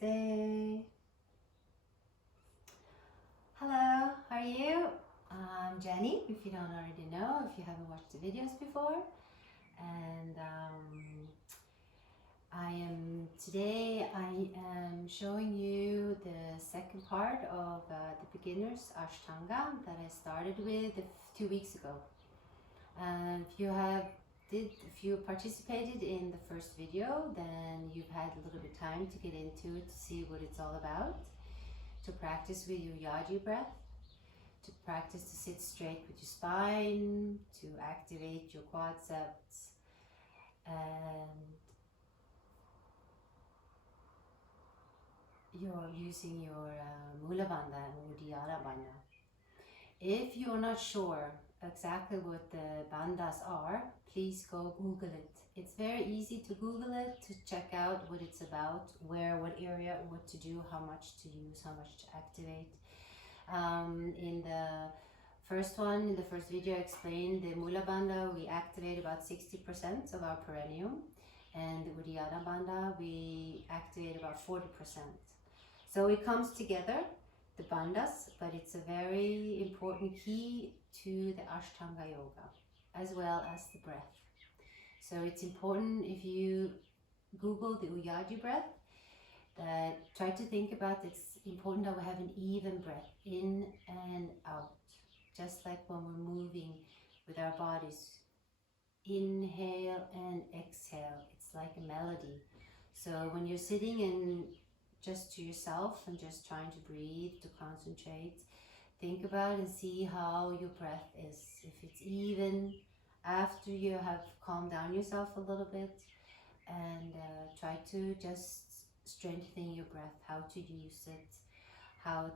Namaste. Hello, how are you? I'm Jenny, if you don't already know, if you haven't watched the videos before. And today I am showing you the second part of the Beginner's Ashtanga that I started with 2 weeks ago. And if you participated in the first video, then you've had a little bit of time to get into it, to see what it's all about, to practice with your yaji breath, to practice to sit straight with your spine, to activate your quadriceps, and you're using your Mula Bandha and Uddiyana Bandha. If you're not sure exactly what the bandhas are, please go Google it. It's very easy to Google it, to check out what it's about, where, what area, what to do, how much to use, how much to activate. In the first video I explained the Mula Bandha, we activate about 60% of our perineum, and the Uddiyana Bandha, we activate about 40%. So it comes together, the bandhas, but it's a very important key to the Ashtanga yoga, as well as the breath. So it's important, if you Google the Ujjayi breath, that try to think about, it's important that we have an even breath in and out, just like when we're moving with our bodies. Inhale and exhale, it's like a melody. So when you're sitting and just to yourself and just trying to breathe, to concentrate, think about and see how your breath is. If it's even after you have calmed down yourself a little bit, and try to just strengthen your breath, how to use it, how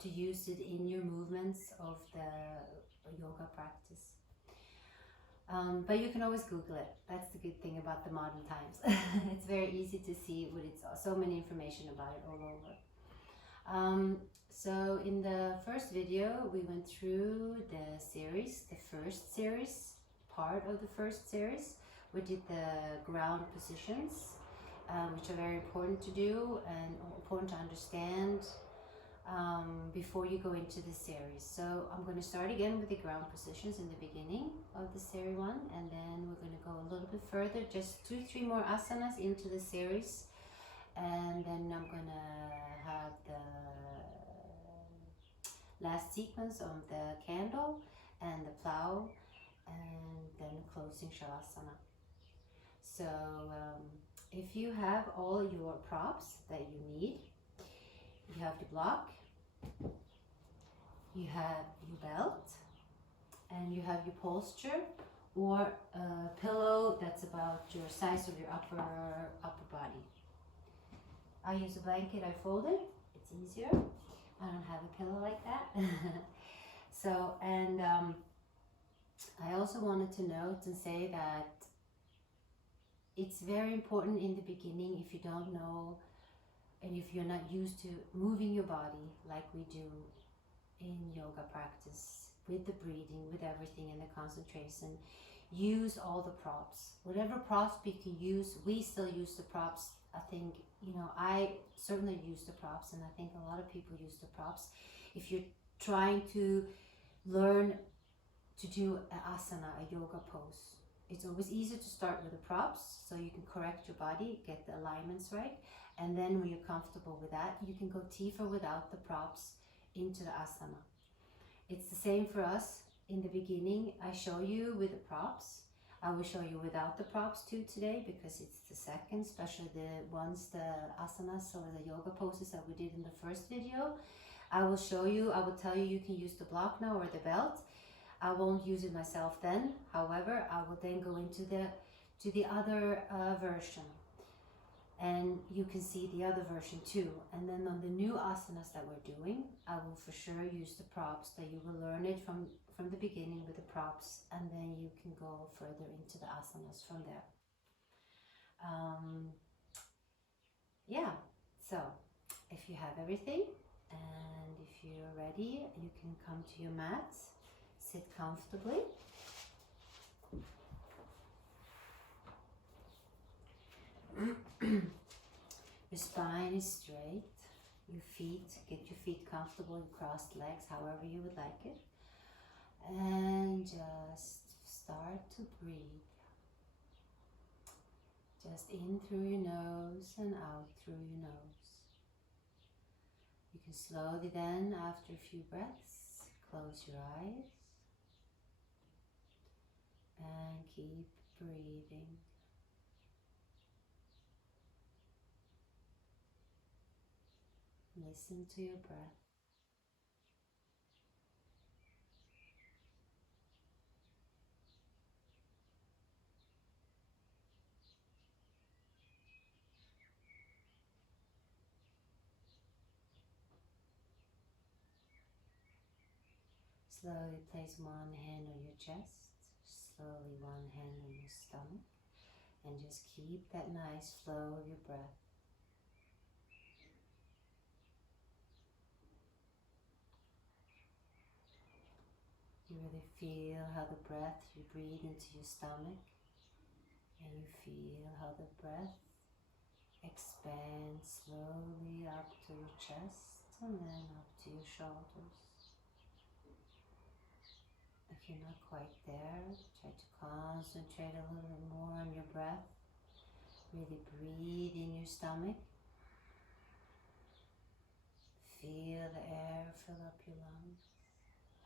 to use it in your movements of the yoga practice. But you can always Google it. That's the good thing about the modern times. It's very easy to see what it's, so many information about it all over. So in the first video, we went through the series, the first series, part of the first series. We did the ground positions, which are very important to do and important to understand before you go into the series. So I'm going to start again with the ground positions in the beginning of the series 1, and then we're going to go a little bit further, just 2-3 more asanas into the series, and then I'm going to have the last sequence of the candle and the plow, and then closing shavasana. So if you have all your props that you need, you have the block, you have your belt, and you have your posture or a pillow that's about your size of your upper body. I use a blanket, I fold it, it's easier. I don't have a pillow like that. So, and I also wanted to note and say that it's very important in the beginning, if you don't know and if you're not used to moving your body like we do in yoga practice, with the breathing, with everything, and the concentration, use all the props. Whatever props we can use, we still use the props. I think, I certainly use the props, and I think a lot of people use the props. If you're trying to learn to do an asana, a yoga pose, it's always easier to start with the props, so you can correct your body, get the alignments right, and then when you're comfortable with that, you can go deeper without the props into the asana. It's the same for us. In the beginning, I show you with the props. I will show you without the props too today, because it's the second, especially the asanas or the yoga poses that we did in the first video. I will show you, I will tell you, you can use the block now or the belt. I won't use it myself then. However, I will then go into the other version, and you can see the other version too. And then on the new asanas that we're doing, I will for sure use the props, that you will learn it from the beginning with the props, and then you can go further into the asanas from there. Yeah, so if you have everything and if you're ready, you can come to your mat, sit comfortably. Your spine is straight. Get your feet comfortable, you crossed legs, however you would like it. And just start to breathe. Just in through your nose and out through your nose. You can slowly then, after a few breaths, close your eyes and keep breathing. Listen to your breath. Slowly place one hand on your chest, slowly one hand on your stomach, and just keep that nice flow of your breath. You really feel how the breath, you breathe into your stomach, and you feel how the breath expands slowly up to your chest and then up to your shoulders. If you're not quite there, try to concentrate a little bit more on your breath. Really breathe in your stomach. Feel the air fill up your lungs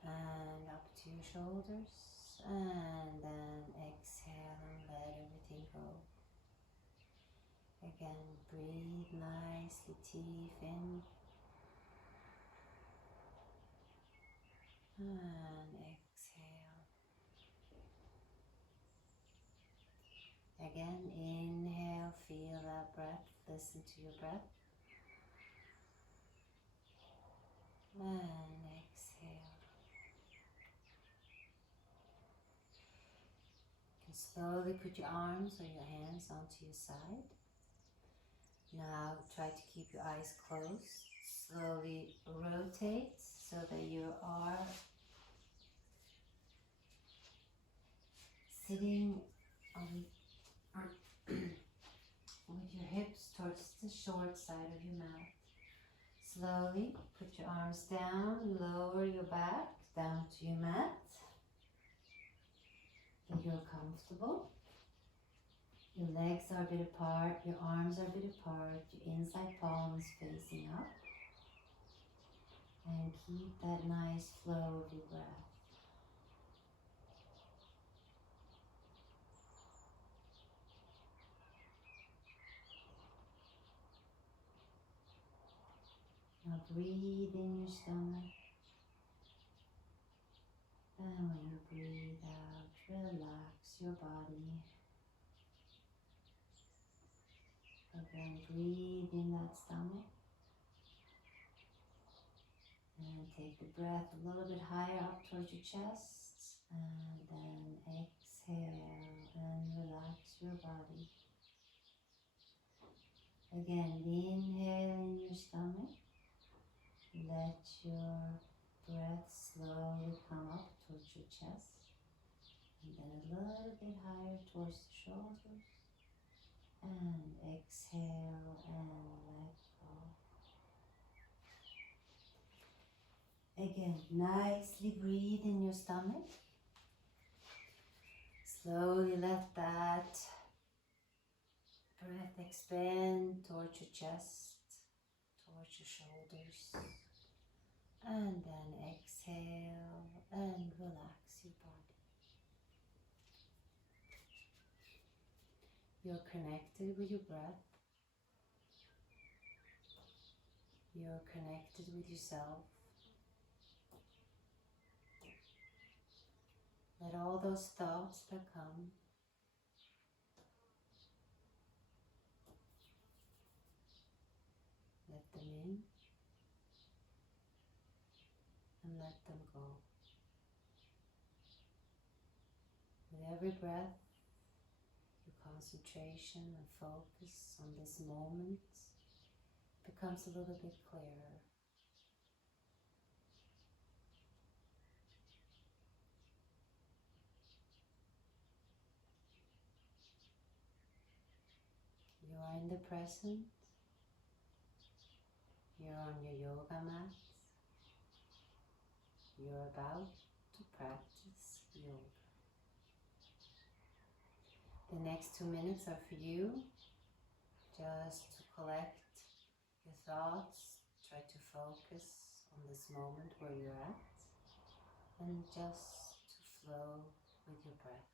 and up to your shoulders. And then exhale and let everything go. Again, breathe nicely deep in. And exhale. Again, inhale, feel that breath, listen to your breath. And exhale. You can slowly put your arms or your hands onto your side. Now try to keep your eyes closed. Slowly rotate so that you are sitting on with your hips towards the short side of your mat. Slowly put your arms down, lower your back down to your mat. If you're comfortable, your legs are a bit apart, your arms are a bit apart, your inside palm is facing up. And keep that nice flow of your breath. Now breathe in your stomach. And when you breathe out, relax your body. Again, breathe in that stomach. And take the breath a little bit higher up towards your chest. And then exhale and relax your body. Again, inhale in your stomach. Let your breath slowly come up towards your chest. And then a little bit higher towards the shoulders. And exhale and let go. Again, nicely breathe in your stomach. Slowly let that breath expand towards your chest, towards your shoulders. And then exhale and relax your body. You're connected with your breath. You're connected with yourself. Let all those thoughts that come let them in and let them go. With every breath, your concentration and focus on this moment becomes a little bit clearer. You are present. You're on your yoga mat. You're about to practice yoga. The next 2 minutes are for you, just to collect your thoughts. Try to focus on this moment where you're at, and just to flow with your breath.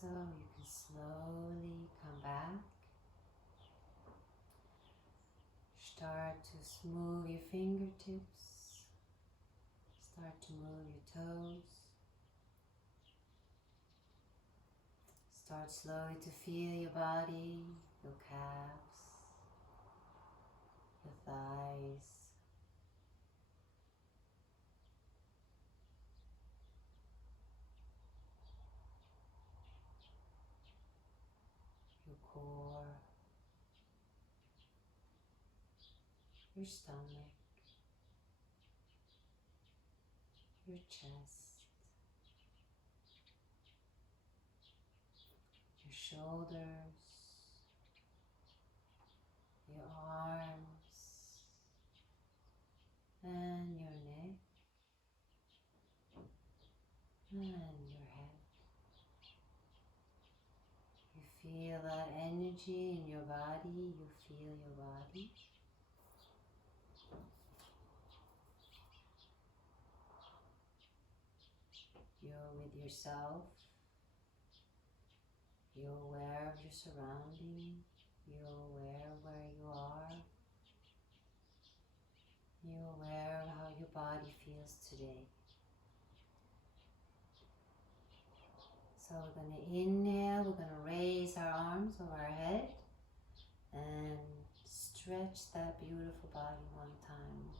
So you can slowly come back. Start to smooth your fingertips. Start to move your toes. Start slowly to feel your body, your calves, your thighs. Your core, your stomach, your chest, your shoulders, your arms, and your neck, and your head. You feel that energy in your body, you feel your body. You're with yourself. You're aware of your surrounding. You're aware of where you are. You're aware of how your body feels today. So we're going to inhale, we're going to raise our arms over our head and stretch that beautiful body one time.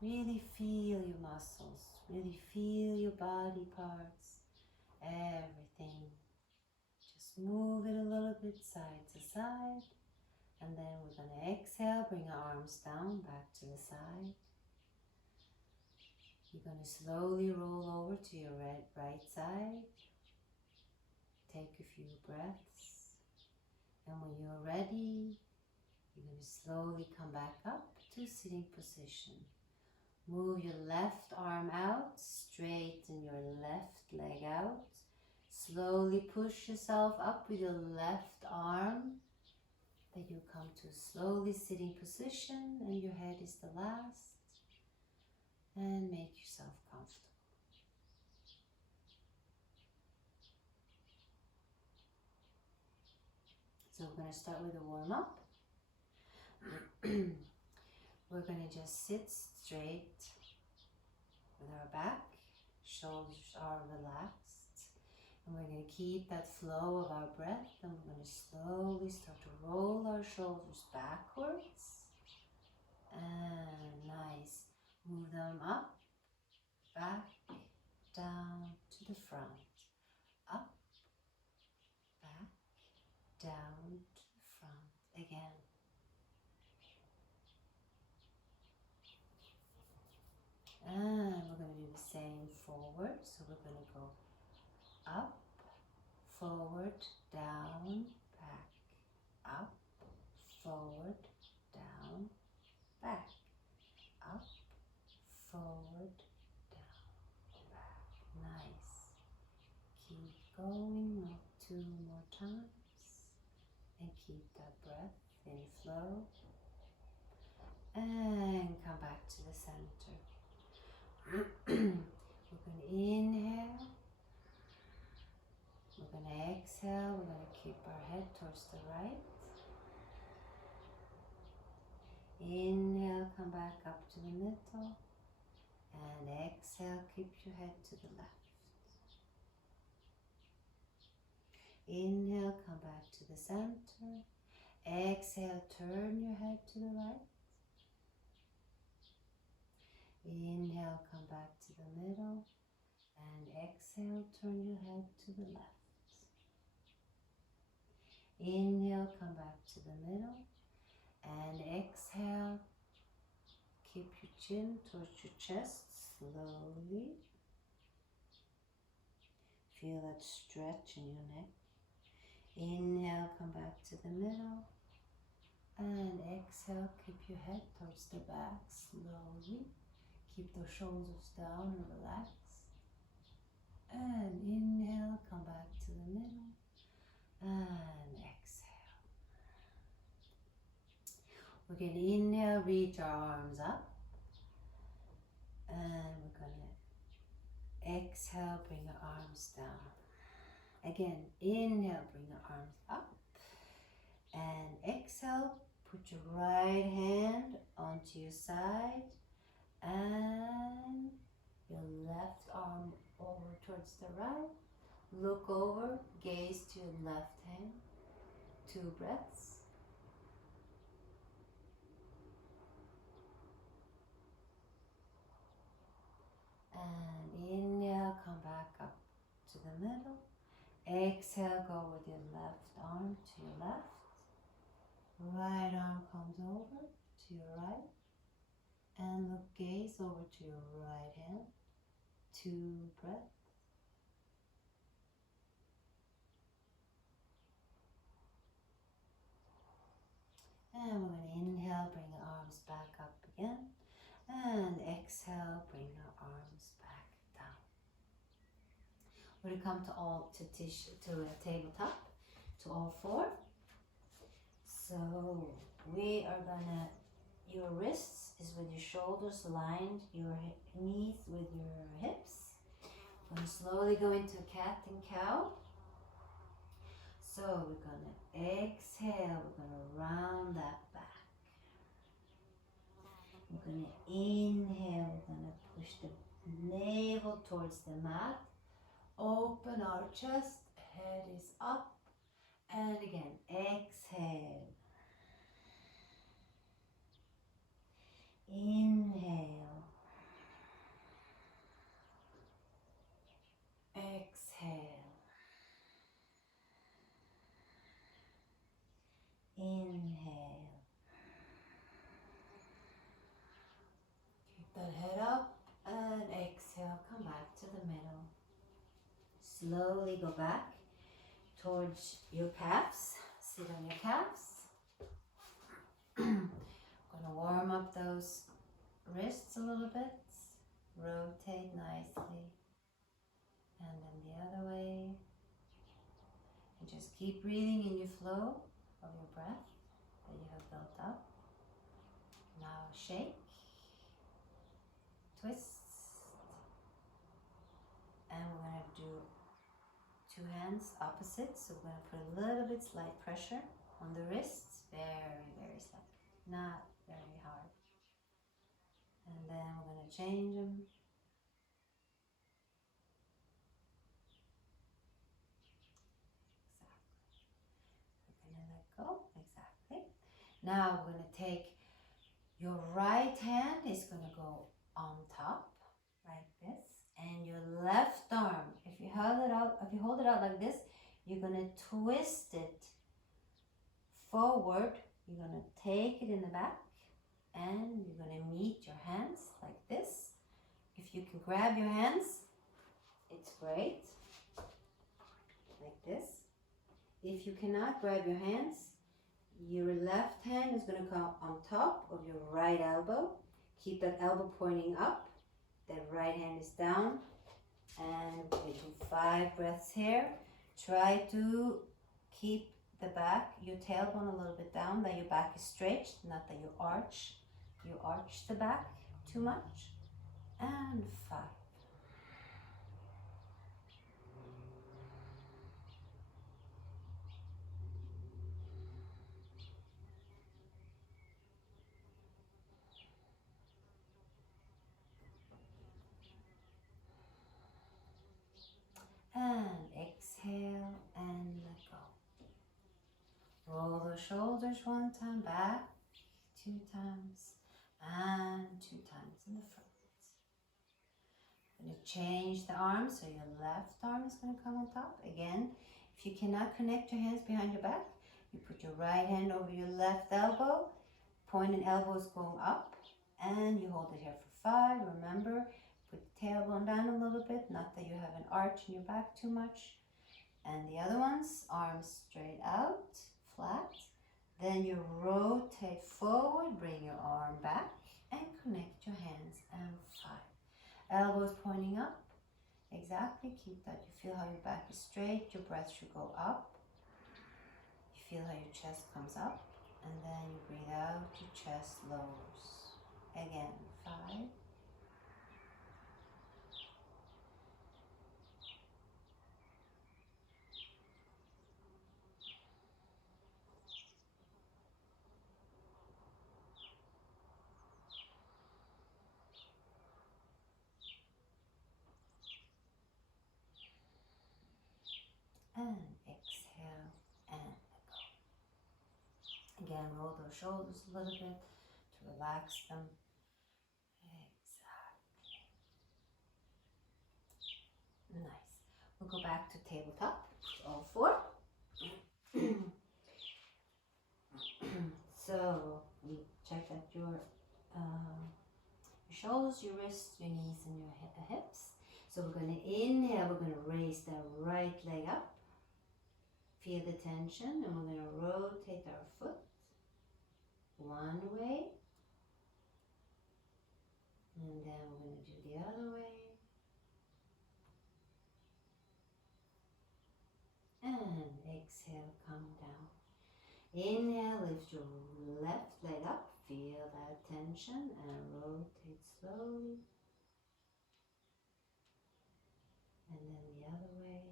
Really feel your muscles, really feel your body parts, everything. Just move it a little bit side to side, and then we're going to exhale, bring our arms down, back to the side. You're going to slowly roll over to your right side. Take a few breaths, and when you're ready, you're going to slowly come back up to sitting position. Move your left arm out, straighten your left leg out, Slowly push yourself up with your left arm. Then you come to slowly sitting position and your head is the last. And make yourself comfortable. So we're going to start with a warm-up. We're going to just sit straight with our back. Shoulders are relaxed. And we're going to keep that flow of our breath. And we're going to slowly start to roll our shoulders backwards. And nice. Move them up, back, down to the front. Up, back, down to the front. Again. And we're going to do the same forward. So we're going to go up, forward, down, back, up, forward, down, back, up, forward, down, back. Nice. Keep going, not 2 more times. And keep that breath in flow. And come back to the center. We're going to inhale. We're going to exhale. We're going to keep our head towards the right. Inhale, come back up to the middle. And exhale, keep your head to the left. Inhale, come back to the center. Exhale, turn your head to the right. Inhale, come back to the middle. And exhale, turn your head to the left. Inhale, come back to the middle. And exhale, keep your chin towards your chest slowly. Feel that stretch in your neck. Inhale, come back to the middle. And exhale, keep your head towards the back slowly. Keep those shoulders down and relax. And inhale, come back to the middle. And exhale. We're going to inhale, reach our arms up. And we're going to exhale, bring our arms down. Again, inhale, bring your arms up. And exhale, put your right hand onto your side. And your left arm over towards the right. Look over, gaze to your left hand. 2 breaths. And inhale, come back up to the middle. Exhale, go with your left arm to your left. Right arm comes over to your right. And look, gaze over to your right hand. 2 breaths. And we're going to inhale, bring the arms back up again. And exhale, bring the arms back down. We're going to come to a tabletop, to all 4. So we are going to, your wrists is with your shoulders aligned, your knees with your hips. We're going to slowly go into cat and cow. So we're going to exhale, we're going to round that back. We're going to inhale, we're going to push the navel towards the mat. Open our chest, head is up. And again, exhale. Inhale. Exhale. Inhale. Keep that head up and exhale. Come back to the middle. Slowly go back towards your calves. Sit on your calves. Gonna warm up those wrists a little bit. Rotate nicely. And then the other way. You just keep breathing in your flow of your breath that you have built up. Now shake, twist, and we're going to do two hands opposite. So we're going to put a little bit slight pressure on the wrists, very, very slight, not very hard. And then we're going to change them. Go, exactly. Now we're going to take your right hand is going to go on top like this, and your left arm, if you hold it out like this, you're going to twist it forward. You're going to take it in the back, and you're going to meet your hands like this. If you can grab your hands, it's great, like this. If you cannot grab your hands, your left hand is going to come on top of your right elbow. Keep that elbow pointing up. That right hand is down. And we do 5 breaths here. Try to keep the back, your tailbone a little bit down, that your back is straight, not that you arch the back too much. And 5. And exhale and let go. Roll the shoulders 1 time back, 2 times, and 2 times in the front. I'm going to change the arm, so your left arm is going to come on top. Again, if you cannot connect your hands behind your back, you put your right hand over your left elbow, pointed elbow is going up, and you hold it here for 5. Remember, put the tailbone down a little bit, not that you have an arch in your back too much. And the other ones, arms straight out, flat. Then you rotate forward, bring your arm back, and connect your hands, and 5. Elbows pointing up, exactly, keep that. You feel how your back is straight, your breath should go up. You feel how your chest comes up, and then you breathe out, your chest lowers. Again, 5. And exhale and let go. Again, roll those shoulders a little bit to relax them. Exactly. Nice. We'll go back to tabletop, all 4. So we check that your shoulders, your wrists, your knees, and your hips. So we're going to inhale, we're going to raise the right leg up. Feel the tension, and we're going to rotate our foot 1 way. And then we're going to do the other way. And exhale, come down. Inhale, lift your left leg up. Feel that tension and rotate slowly. And then the other way.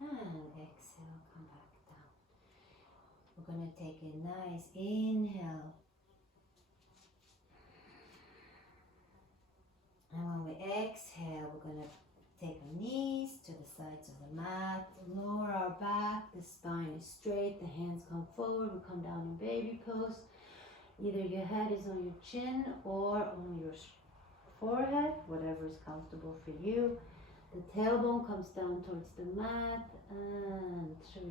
And exhale, come back down. We're going to take a nice inhale. And when we exhale, we're going to take our knees to the sides of the mat, lower our back, the spine is straight, the hands come forward, we come down in baby pose. Either your head is on your chin or on your forehead, whatever is comfortable for you. The tailbone comes down towards the mat, and 3.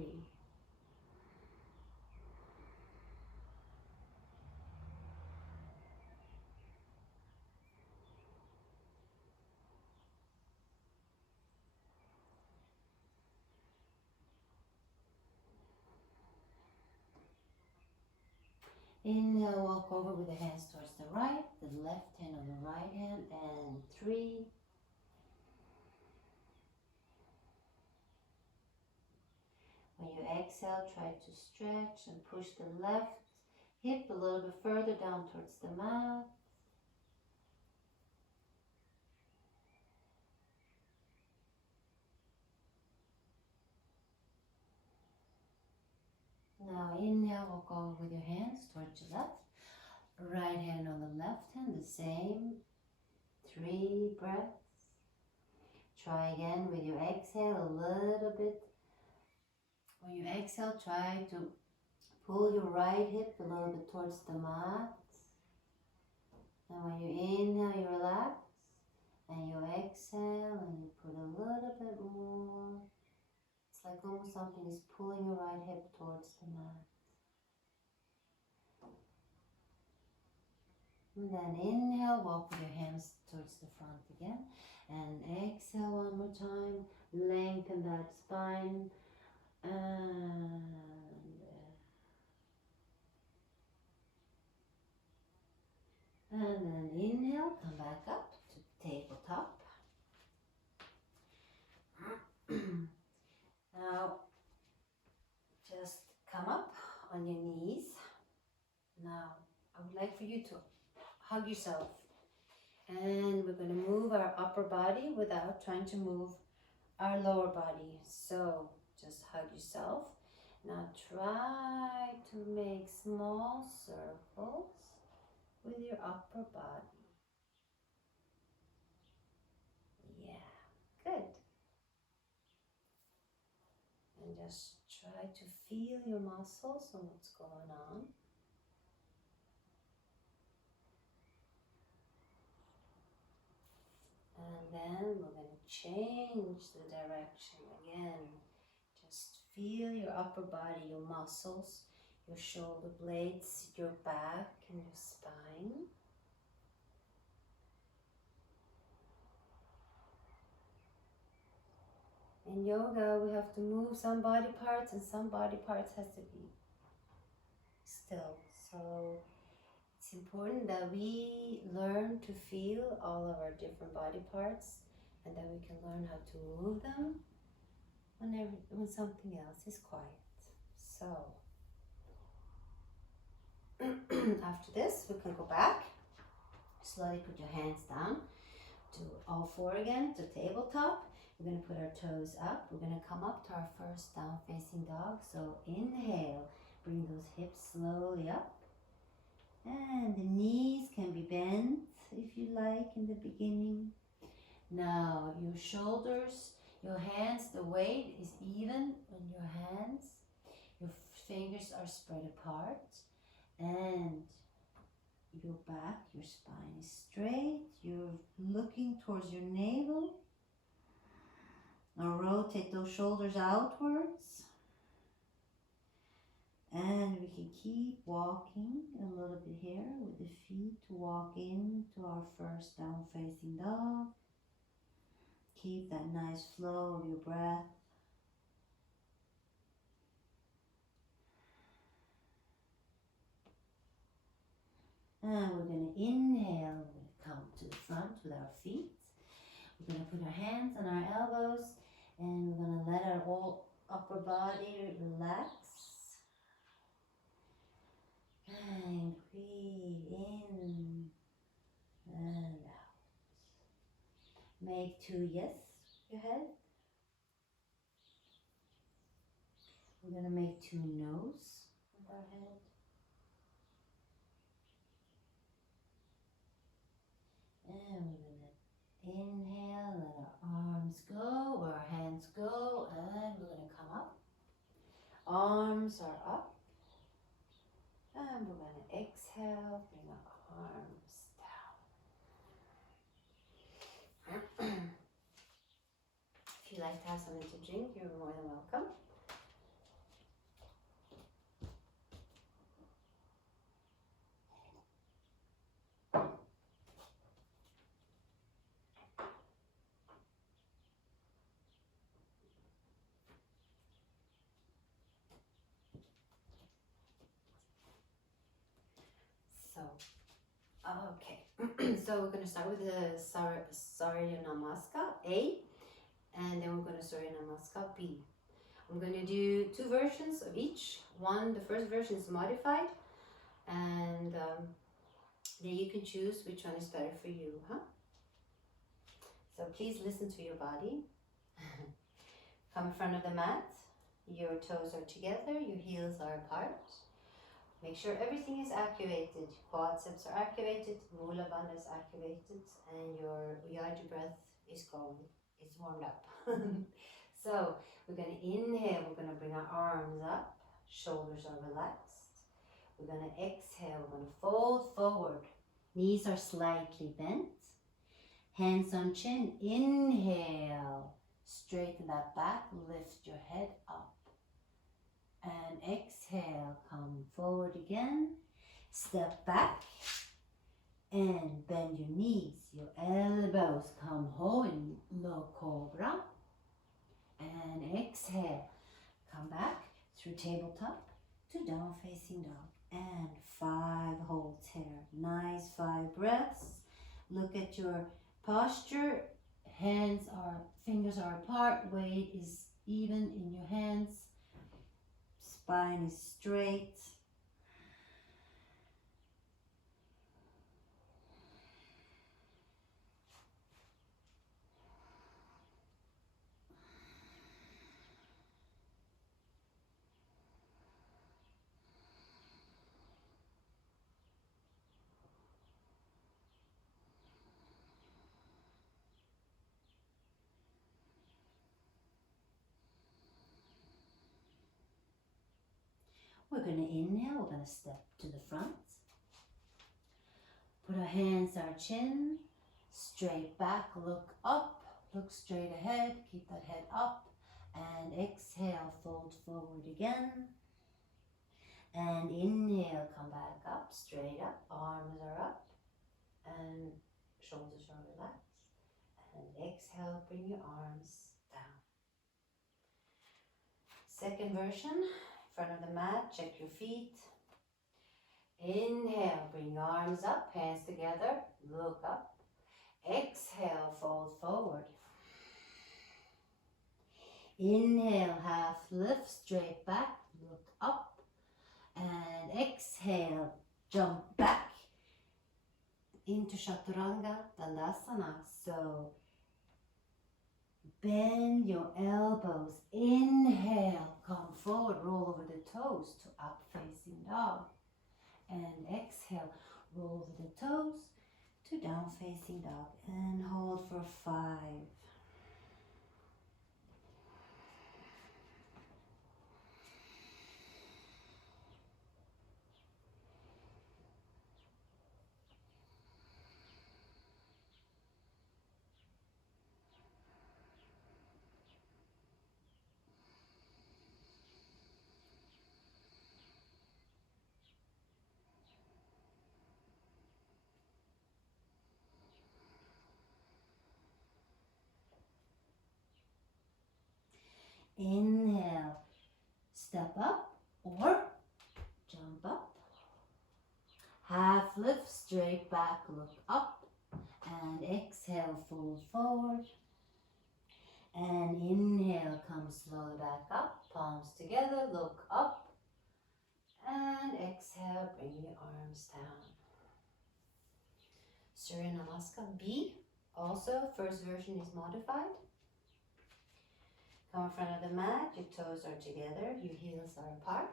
Inhale, walk over with the hands towards the right, the left hand on the right hand, and 3. When you exhale, try to stretch and push the left hip a little bit further down towards the mat. Now inhale, walk over with your hands towards your left. Right hand on the left hand, the same. 3 breaths. Try again with your exhale a little bit. When you exhale, try to pull your right hip a little bit towards the mat. And when you inhale, you relax. And you exhale and you put a little bit more. It's like almost something is pulling your right hip towards the mat. And then inhale, walk with your hands towards the front again. And exhale one more time. Lengthen that spine. And then inhale, come back up to tabletop. Now, just come up on your knees. Now, I would like for you to hug yourself. And we're going to move our upper body without trying to move our lower body. So, just hug yourself. Now, try to make small circles with your upper body. Yeah, good. And just try to feel your muscles and what's going on. And then we're going to change the direction again. Just feel your upper body, your muscles, your shoulder blades, your back and your spine. In yoga, we have to move some body parts and some body parts has to be still. So it's important that we learn to feel all of our different body parts and that we can learn how to move them when something else is quiet. So after this, we can go back. Slowly put your hands down to all 4 again, to tabletop. We're going to put our toes up. We're going to come up to our first down facing dog. So inhale, bring those hips slowly up. And the knees can be bent if you like in the beginning. Now your shoulders, your hands, the weight is even on your hands. Your fingers are spread apart. And your back, your spine is straight. You're looking towards your navel. Now rotate those shoulders outwards. And we can keep walking a little bit here with the feet to walk into our first down facing dog. Keep that nice flow of your breath. And we're going to inhale, we're going to come to the front with our feet. We're going to put our hands on our elbows and we're going to let our whole upper body relax. And breathe in and out. Make 2 yes with your head. We're going to make 2 no's with our head. And we're going to inhale, let our arms go, where our hands go, and we're going to come up. Arms are up. And we're going to exhale, bring our arms down. If you like to have something to drink, you're more than welcome. Okay, so we're going to start with the Serie Namaste A, and then we're going to Serie Namaste B. I'm going to do 2 versions of each. The first version is modified, and then you can choose which one is better for you, huh? So please listen to your body. Come in front of the mat. Your toes are together, your heels are apart. Make sure everything is activated. Quadriceps are activated, Mula Bandha is activated, and your Ujjayi breath is going. It's warmed up. So we're going to inhale, we're going to bring our arms up, shoulders are relaxed. We're going to exhale, we're going to fold forward. Knees are slightly bent. Hands on chin. Inhale, straighten that back, lift your head up. And exhale, come forward again. Step back and bend your knees. Your elbows come whole in low cobra. And exhale, come back through tabletop to down facing dog. And 5 holds here. Nice 5 breaths. Look at your posture. Fingers are apart. Weight is even in your hands. Spine is straight. We're going to inhale, we're going to step to the front. Put our hands to our chin, straight back, look up, look straight ahead, keep that head up. And exhale, fold forward again. And inhale, come back up, straight up, arms are up, and shoulders are relaxed. And exhale, bring your arms down. Second version, in front of the mat, check your feet. Inhale, bring arms up, hands together, look up. Exhale, fold forward. Inhale, half lift, straight back, look up. And exhale, jump back into Chaturanga Dandasana. So bend your elbows. Inhale, come forward, roll over the toes to up facing dog. And exhale, roll over the toes to down facing dog. And hold for 5. Inhale, step up or jump up. Half lift, straight back, look up. And exhale, fold forward. And inhale, come slowly back up. Palms together, look up. And exhale, bring your arms down. Serie Namaste B. Also, first version is modified. Come in front of the mat, your toes are together, your heels are apart.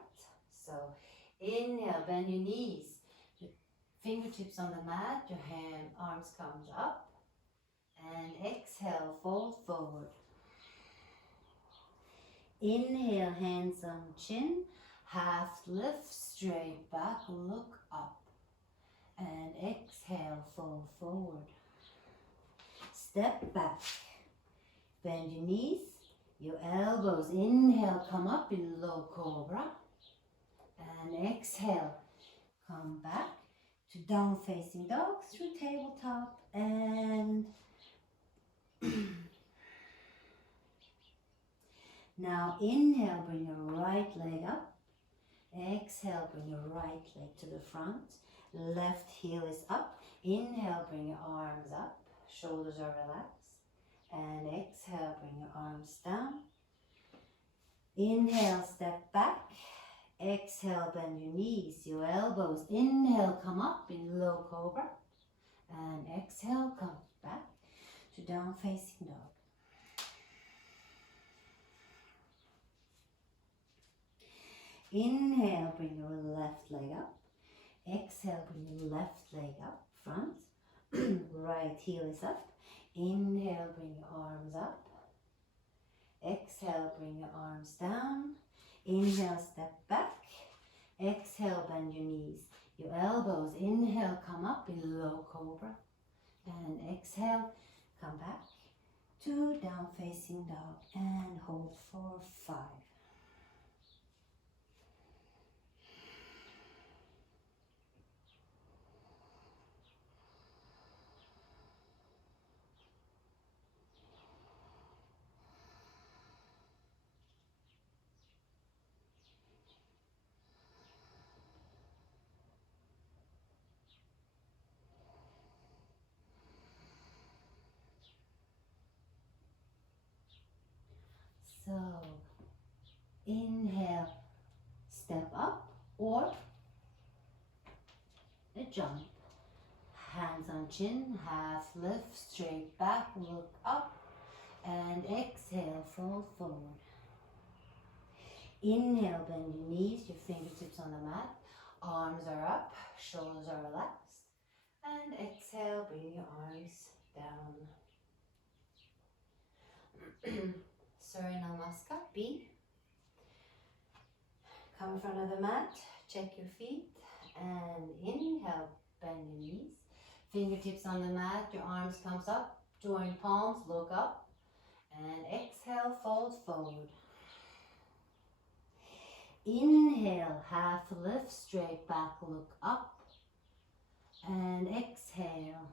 So inhale, bend your knees, your fingertips on the mat, your arms comes up. And exhale, fold forward. Inhale, hands on chin, half lift, straight back, look up. And exhale, fold forward. Step back, bend your knees. Your elbows, inhale, come up in low cobra. And exhale, come back to down facing dog through tabletop. And now inhale, bring your right leg up. Exhale, bring your right leg to the front. Left heel is up. Inhale, bring your arms up. Shoulders are relaxed. And exhale, bring your arms down. Inhale, step back. Exhale, bend your knees, your elbows. Inhale, come up in low cobra. And exhale, come back to down facing dog. Inhale, bring your left leg up. Exhale, bring your left leg up, front. Right heel is up. Inhale, bring your arms up. Exhale, bring your arms down. Inhale, step back. Exhale, bend your knees. Your elbows. Inhale, come up in low cobra. And exhale, come back to down facing dog. And hold for 5. So, inhale, step up or a jump. Hands on chin, half lift, straight back, look up, and exhale, fold forward. Inhale, bend your knees, your fingertips on the mat, arms are up, shoulders are relaxed, and exhale, bring your arms down. Serie, Namaste, B. Come in front of the mat, check your feet, and inhale, bend your knees. Fingertips on the mat, your arms comes up, join palms, look up, and exhale, fold forward. Inhale, half lift, straight back, look up, and exhale,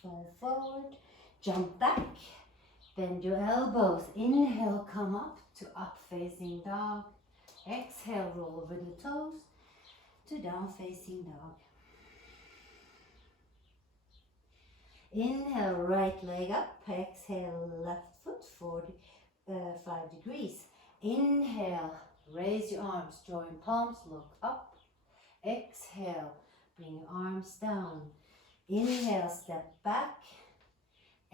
fold forward, jump back, bend your elbows. Inhale, come up to up facing dog. Exhale, roll over the toes to down facing dog. Inhale, right leg up. Exhale, left foot 45 degrees. Inhale, raise your arms, join palms, look up. Exhale, bring your arms down. Inhale, step back.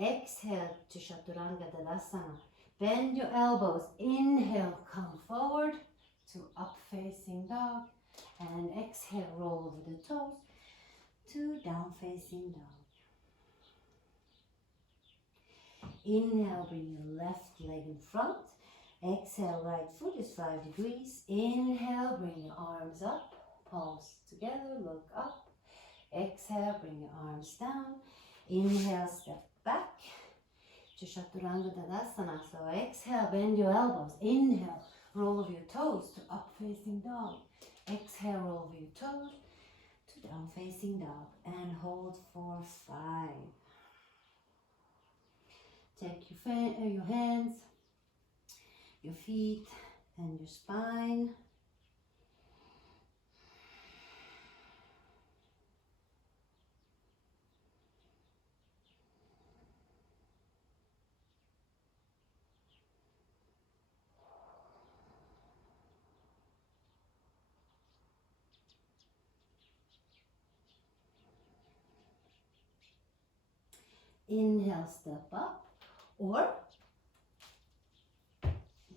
Exhale to Chaturanga Tadasana. Bend your elbows. Inhale, come forward to up facing dog. And exhale, roll over the toes to down facing dog. Inhale, bring your left leg in front. Exhale, right foot is 5 degrees. Inhale, bring your arms up, palms together, look up. Exhale, bring your arms down. Inhale, step back to Chaturanga Tadasana. So exhale, bend your elbows. Inhale, roll over your toes to up facing dog. Exhale, roll over your toes to down facing dog. And hold for 5. Take your hands, your feet, and your spine. Inhale, step up or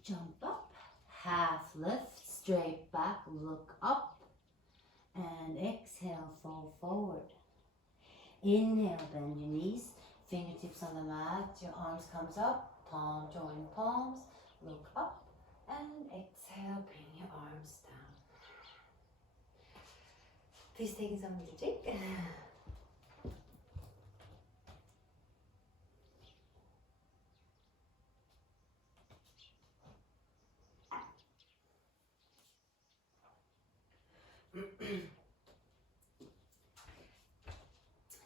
jump up. Half lift, straight back, look up. And exhale, fold forward. Inhale, bend your knees, fingertips on the mat, your arms comes up, palm join palms, look up. And exhale, bring your arms down. Please take something to drink.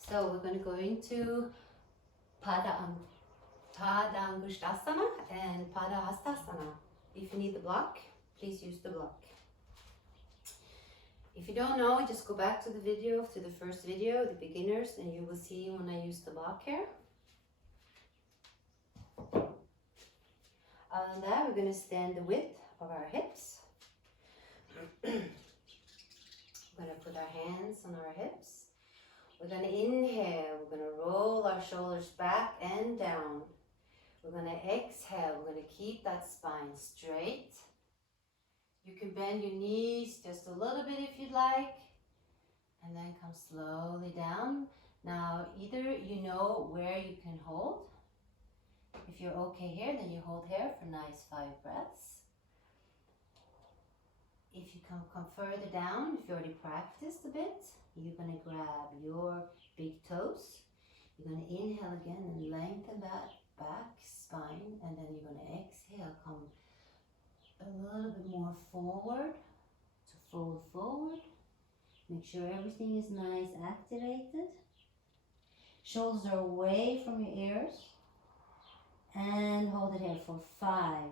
So we're going to go into Padangusthasana and Padahastasana. If you need the block, please use the block. If you don't know, just go back to the video, to the first video, the beginners, and you will see when I use the block here. Other than that, we're going to stand the width of our hips. We're going to put our hands on our hips. We're going to inhale. We're going to roll our shoulders back and down. We're going to exhale. We're going to keep that spine straight. You can bend your knees just a little bit if you'd like. And then come slowly down. Now, either you know where you can hold. If you're okay here, then you hold here for nice 5 breaths. If you come further down, if you already practiced a bit, you're going to grab your big toes. You're going to inhale again and lengthen that back spine. And then you're going to exhale, come a little bit more forward. So fold forward. Make sure everything is nice activated. Shoulders are away from your ears. And hold it here for 5.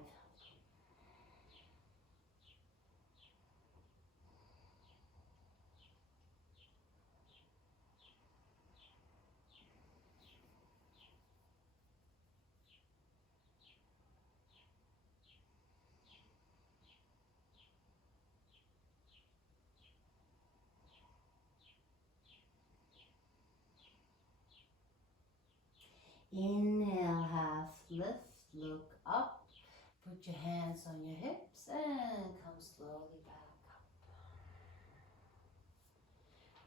Inhale, half lift, look up, put your hands on your hips and come slowly back up.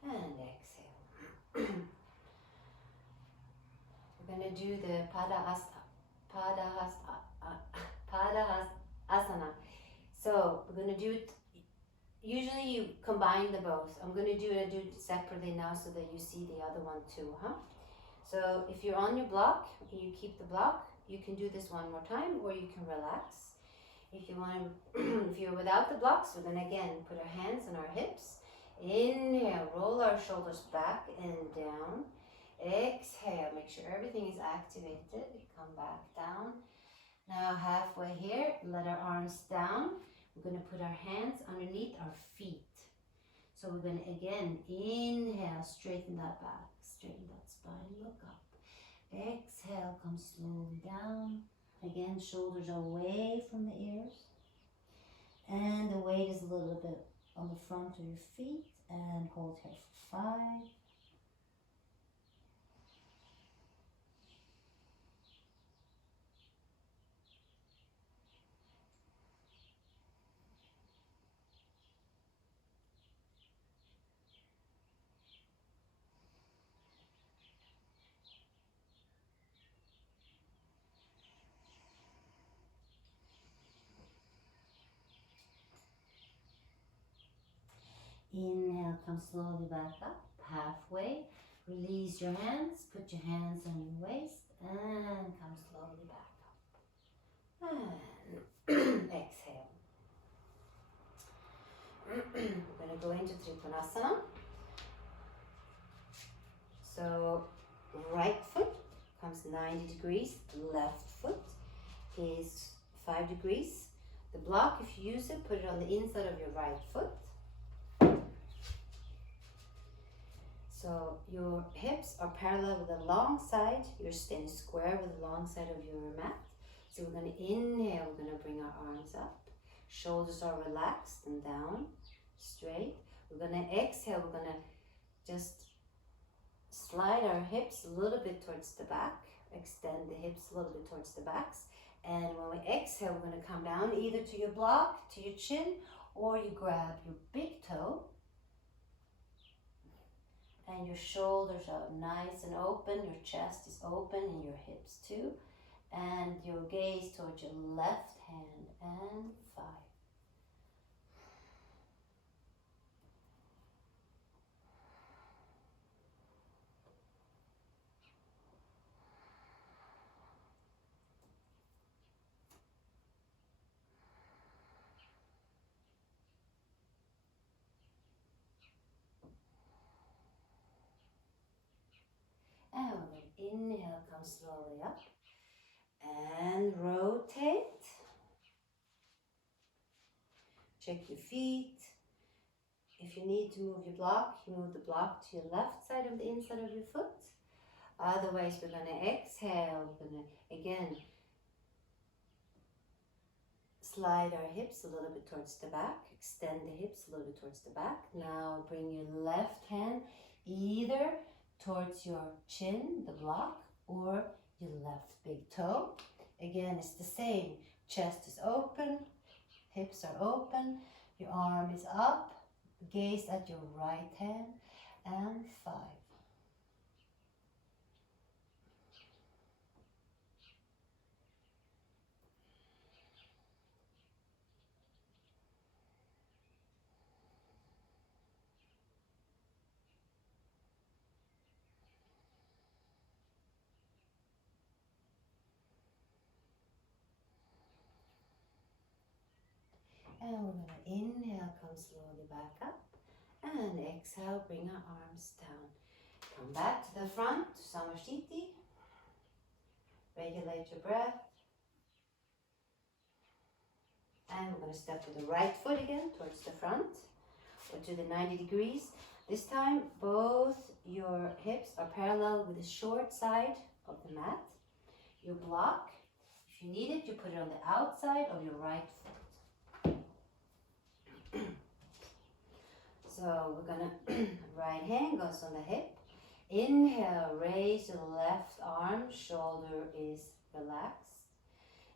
And exhale. We're going to do the Padahasana. So we're going to do it, usually you combine the both. I'm going to do it separately now so that you see the other one too, huh? So if you're on your block, you keep the block. You can do this one more time, or you can relax. If you want to, if you're without the blocks, we're going to again put our hands on our hips. Inhale, roll our shoulders back and down. Exhale, make sure everything is activated. Come back down. Now halfway here, let our arms down. We're going to put our hands underneath our feet. So we're going to again inhale, straighten that back, straighten that spine, look up. Exhale, come slowly down. Again, shoulders are away from the ears. And the weight is a little bit on the front of your feet. And hold here for 5. Inhale, come slowly back up, halfway. Release your hands, put your hands on your waist, and come slowly back up. And exhale. We're going to go into Trikonasana. So, right foot comes 90 degrees, left foot is 5 degrees. The block, if you use it, put it on the inside of your right foot. So your hips are parallel with the long side. You're standing square with the long side of your mat. So we're going to inhale, we're going to bring our arms up. Shoulders are relaxed and down, straight. We're going to exhale, we're going to just slide our hips a little bit towards the back. Extend the hips a little bit towards the backs. And when we exhale, we're going to come down either to your block, to your chin, or you grab your big toe. And your shoulders are nice and open, your chest is open and your hips too. And your gaze towards your left hand and 5. And we're going to inhale, come slowly up and rotate. Check your feet. If you need to move your block, you move the block to your left side of the inside of your foot. Otherwise, we're going to exhale. We're going to, again, slide our hips a little bit towards the back. Extend the hips a little bit towards the back. Now bring your left hand either towards your chin, the block, or your left big toe. Again, it's the same. Chest is open, hips are open, your arm is up, gaze at your right hand, and 5. And we're going to inhale, come slowly back up, and exhale, bring our arms down. Come back to the front, Samasthiti. Regulate your breath. And we're going to step with the right foot again towards the front, or to the 90 degrees. This time, both your hips are parallel with the short side of the mat. Your block, if you need it, you put it on the outside of your right foot. So we're gonna, right hand goes on the hip. Inhale, raise your left arm, shoulder is relaxed.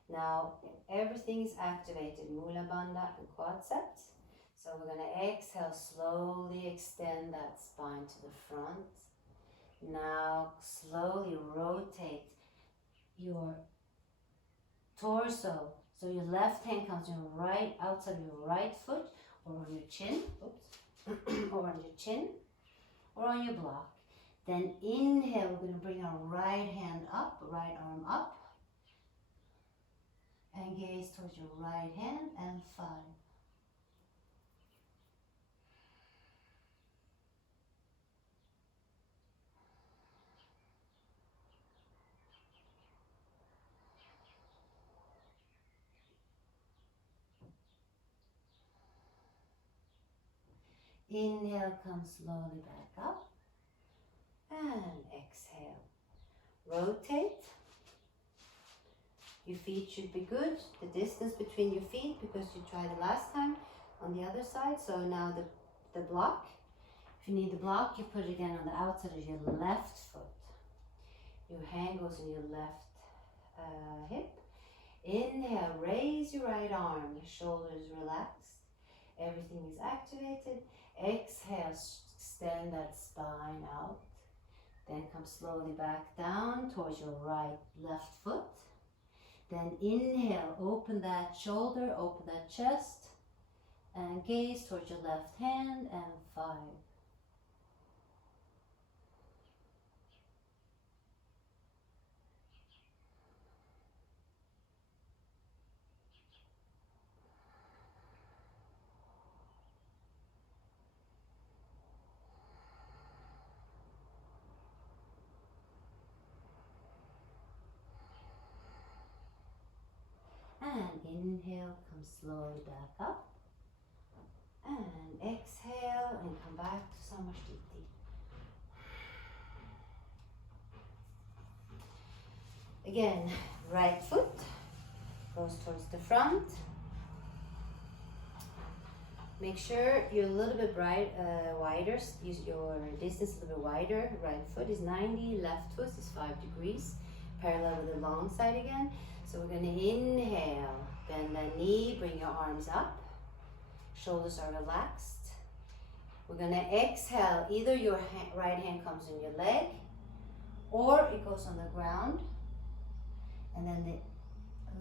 Now everything is activated, Mula Bandha and quadriceps. So we're gonna exhale, slowly extend that spine to the front. Now slowly rotate your torso. So your left hand comes in right outside of your right foot, or on your chin, or on your chin, or on your block. Then inhale, we're going to bring our right hand up, right arm up, and gaze towards your right hand, and 5. Inhale, come slowly back up, and exhale. Rotate. Your feet should be good. The distance between your feet, because you tried it last time on the other side. So now the block. If you need the block, you put it again on the outside of your left foot. Your hand goes on your left hip. Inhale, raise your right arm. Your shoulders relaxed. Everything is activated. Exhale, extend that spine out. Then come slowly back down towards your left foot. Then inhale, open that shoulder, open that chest, and gaze towards your left hand, and 5. And inhale, come slowly back up. And exhale, and come back to Samasthiti. Again, right foot goes towards the front. Make sure you're a little bit wider, use your distance a little bit wider. Right foot is 90, left foot is 5 degrees, parallel with the long side again. So we're going to inhale, bend the knee, bring your arms up, shoulders are relaxed. We're going to exhale, either your right hand comes on your leg, or it goes on the ground. And then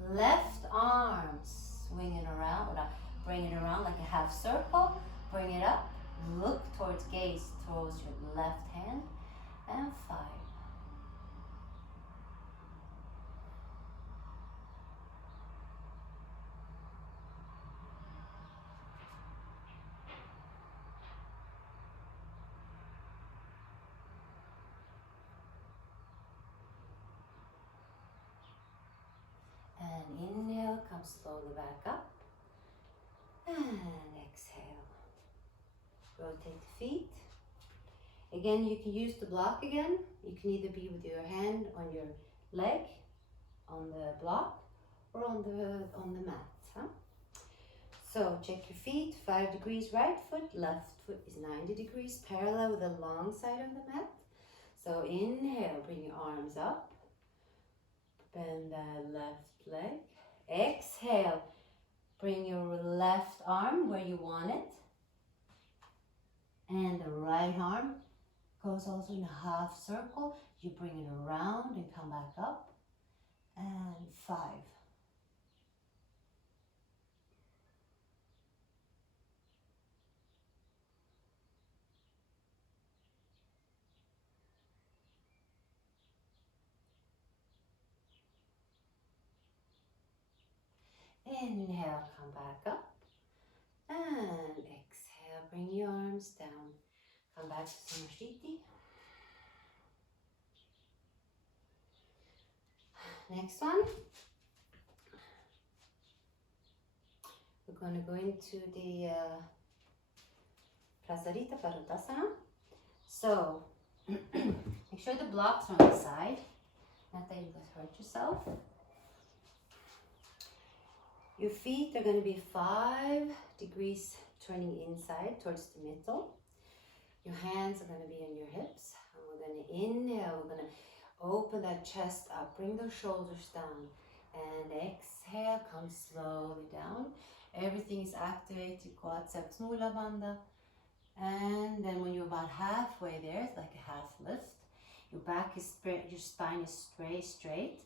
the left arm, swing it around, bring it around like a half circle, bring it up, look towards, gaze towards your left hand, and 5. And inhale, come slowly back up. And exhale. Rotate the feet. Again, you can use the block again. You can either be with your hand on your leg, on the block, or on the mat. So check your feet, 5 degrees right foot, left foot is 90 degrees, parallel with the long side of the mat. So inhale, bring your arms up, bend that left leg. Exhale, bring your left arm where you want it. And the right arm goes also in a half circle. You bring it around and come back up. And 5. Inhale, come back up. And exhale, bring your arms down. Come back to Samasthiti. Next one. We're going to go into the Prasarita Padottanasana. So, make sure the blocks are on the side. Not that you guys hurt yourself. Your feet are going to be 5 degrees turning inside towards the middle. Your hands are going to be on your hips. And we're going to inhale. We're going to open that chest up. Bring those shoulders down. And exhale. Come slowly down. Everything is activated. Quadriceps mula bandha. And then when you're about halfway there, it's like a half lift. Your back is straight. Your spine is straight.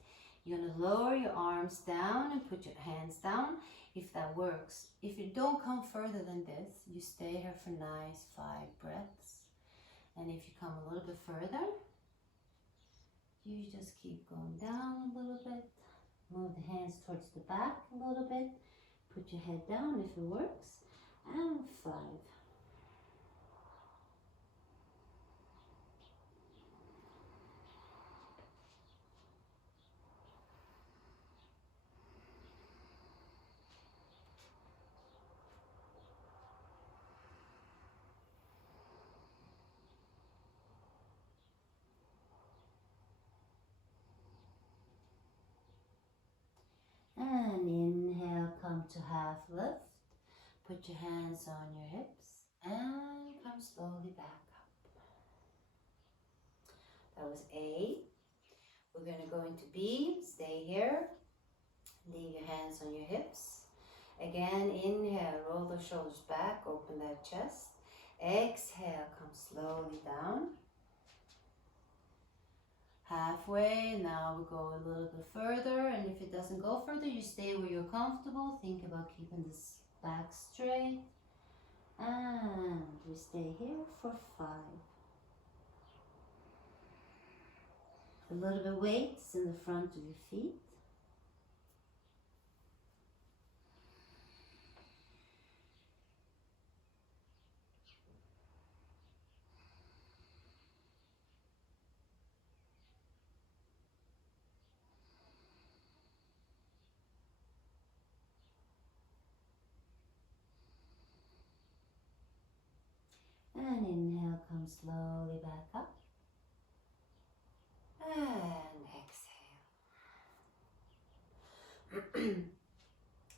You're going to lower your arms down and put your hands down if that works. If you don't come further than this, you stay here for nice 5 breaths. And if you come a little bit further, you just keep going down a little bit. Move the hands towards the back a little bit. Put your head down if it works. And 5. And inhale, come to half lift. Put your hands on your hips and come slowly back up. That was A. We're going to go into B. Stay here. Leave your hands on your hips. Again, inhale, roll the shoulders back, open that chest. Exhale, come slowly down. Halfway, now we go a little bit further, and if it doesn't go further, you stay where you're comfortable. Think about keeping this back straight. And we stay here for 5. A little bit weights in the front of your feet. And inhale, come slowly back up. And exhale.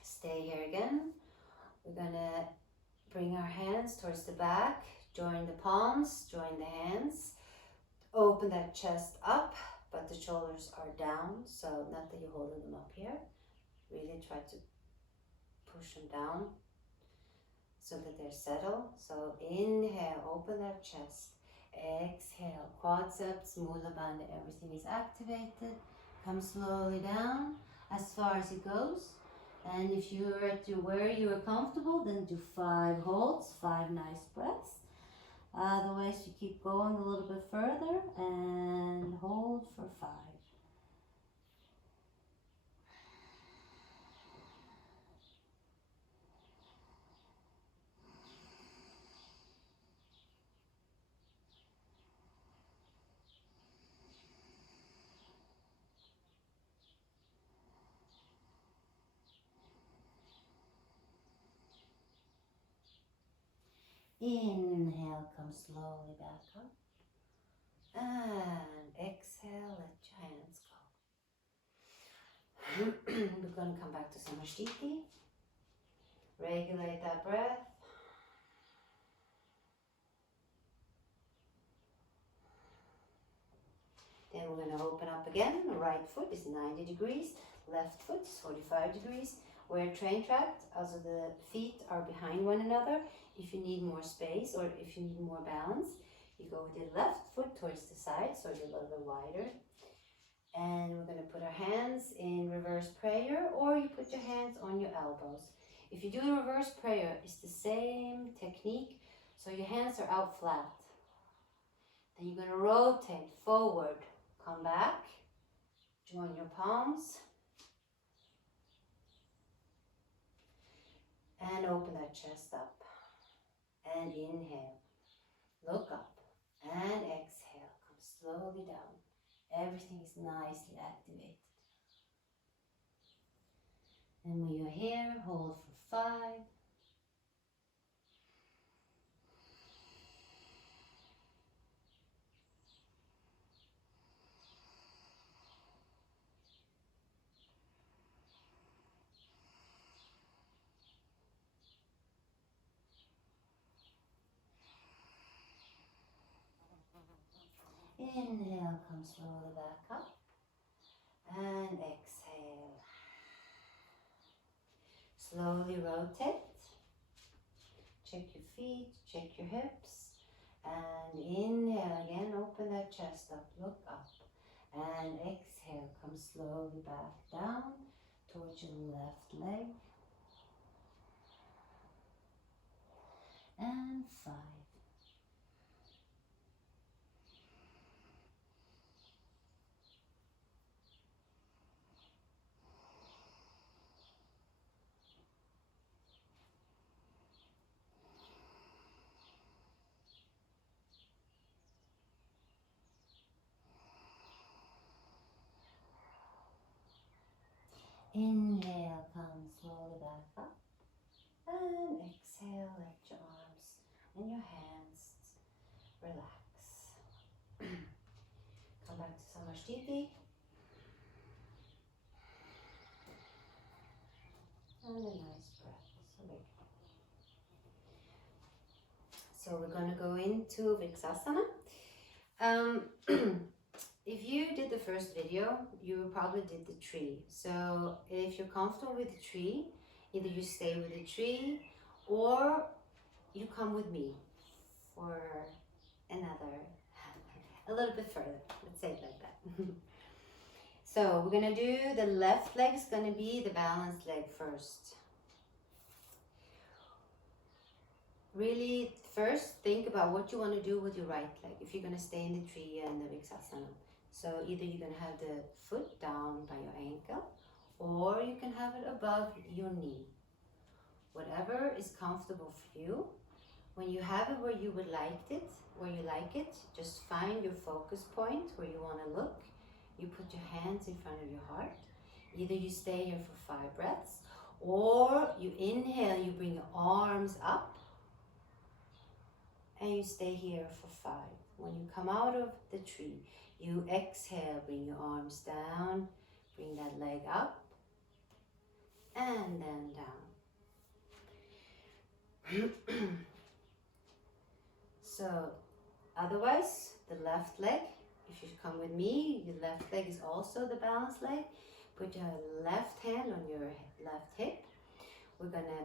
Stay here again. We're going to bring our hands towards the back. Join the palms, join the hands. Open that chest up, but the shoulders are down. So not that you're holding them up here. Really try to push them down so that they're settled. So inhale, open that chest. Exhale, quadriceps, mula bandha, everything is activated. Come slowly down as far as it goes. And if you're at where you are comfortable, then do 5 holds, 5 nice breaths. Otherwise, you keep going a little bit further and hold for 5. Inhale, come slowly back up. And exhale, let your hands go. We're going to come back to Samasthiti. Regulate that breath. Then we're going to open up again. The right foot is 90 degrees. Left foot is 45 degrees. We're train tracked, also the feet are behind one another. If you need more space or if you need more balance, you go with your left foot towards the side, so you're a little bit wider. And we're going to put our hands in reverse prayer, or you put your hands on your elbows. If you do a reverse prayer, it's the same technique, so your hands are out flat. Then you're going to rotate forward, come back, join your palms, and open that chest up. And inhale, look up, and exhale, come slowly down. Everything is nicely activated. And when you're here, hold for 5. Inhale, come slowly back up. And exhale. Slowly rotate. Check your feet, check your hips. And inhale again, open that chest up, look up. And exhale, come slowly back down towards your left leg. And 5. Inhale, come slowly back up. And exhale, let your arms and your hands relax. Come back to Samasthiti. And a nice breath. So we're going to go into Vrksasana. If you did the first video, you probably did the tree. So if you're comfortable with the tree, either you stay with the tree or you come with me for another, a little bit further. Let's say it like that. So we're going to do the left leg is going to be the balanced leg first. Really, first think about what you want to do with your right leg if you're going to stay in the tree and the Vrksasana. So either you're going to have the foot down by your ankle or you can have it above your knee. Whatever is comfortable for you. When you have it where you would like it, just find your focus point where you want to look. You put your hands in front of your heart. Either you stay here for 5 breaths or you inhale, you bring your arms up and you stay here for 5. When you come out of the tree, you exhale, bring your arms down, bring that leg up, and then down. So, otherwise, the left leg, if you come with me, your left leg is also the balanced leg. Put your left hand on your left hip. We're gonna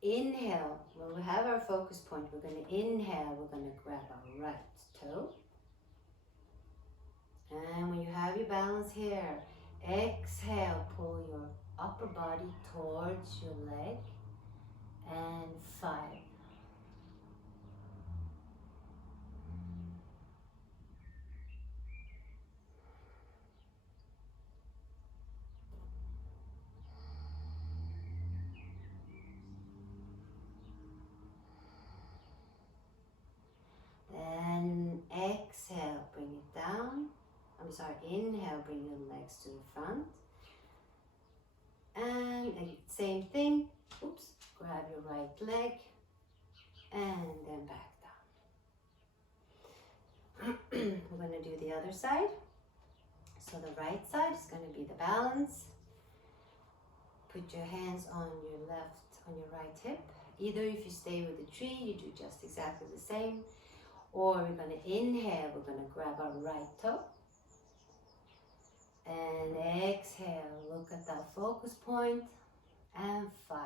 inhale. When we have our focus point, we're gonna inhale, we're gonna grab our right toe. And when you have your balance here, exhale, pull your upper body towards your leg, and 5. Then exhale, bring it down. Inhale, bring your legs to the front. And same thing, grab your right leg and then back down. We're going to do the other side. So the right side is going to be the balance. Put your hands on your left on your right hip. Either if you stay with the tree, you do just exactly the same. Or we're going to inhale, we're going to grab our right toe. And exhale, look at that focus point. And 5.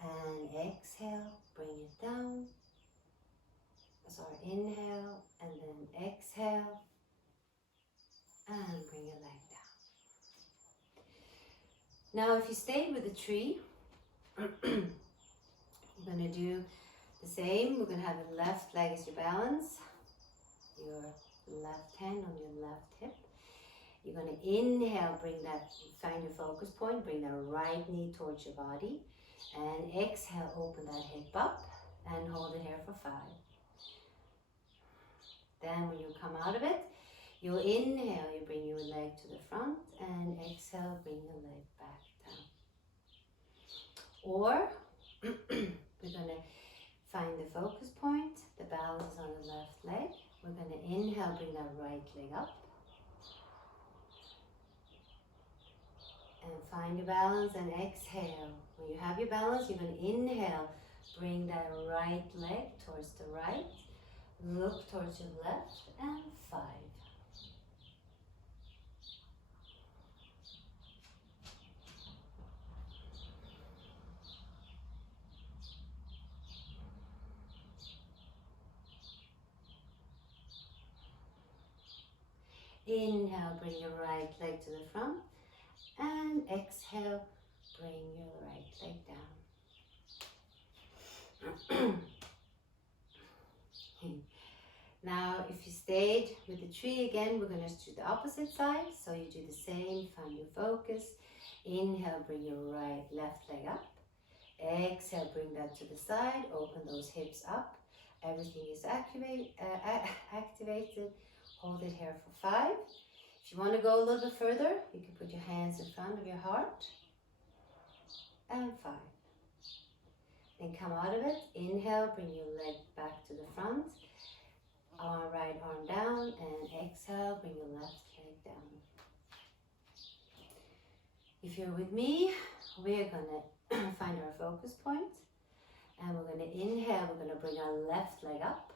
And exhale, bring it down. Sorry, inhale and then exhale. And bring your leg down. Now if you stay with the tree, you're going to do the same. We're going to have the left leg as your balance. Your left hand on your left hip. You're going to inhale, bring that, find your focus point, bring that right knee towards your body. And exhale, open that hip up and hold it here for 5. Then when you come out of it, you inhale, you bring your leg to the front, and exhale, bring your leg back down. Or we're going to find the focus point, the balance is on the left leg. We're going to inhale, bring that right leg up. And find your balance and exhale. When you have your balance, you're going to inhale, bring that right leg towards the right. Look towards your left and 5. Inhale, bring your right leg to the front. And exhale, bring your right leg down. Now, if you stayed with the tree again, we're going to do the opposite side. So you do the same, find your focus. Inhale, bring your left leg up. Exhale, bring that to the side. Open those hips up. Everything is activated. Hold it here for 5. If you want to go a little bit further, you can put your hands in front of your heart. And 5. Then come out of it. Inhale, bring your leg back to the front. Right arm down, and exhale, bring your left leg down. If you're with me, we're going to find our focus point, and we're going to inhale, we're going to bring our left leg up,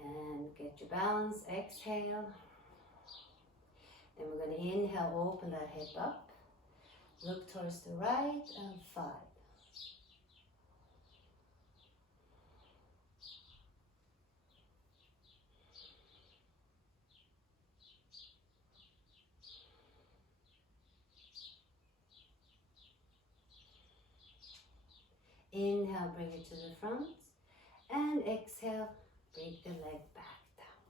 and get your balance, exhale. Then we're going to inhale, open that hip up, look towards the right, and 5. Inhale, bring it to the front, and exhale, bring the leg back down.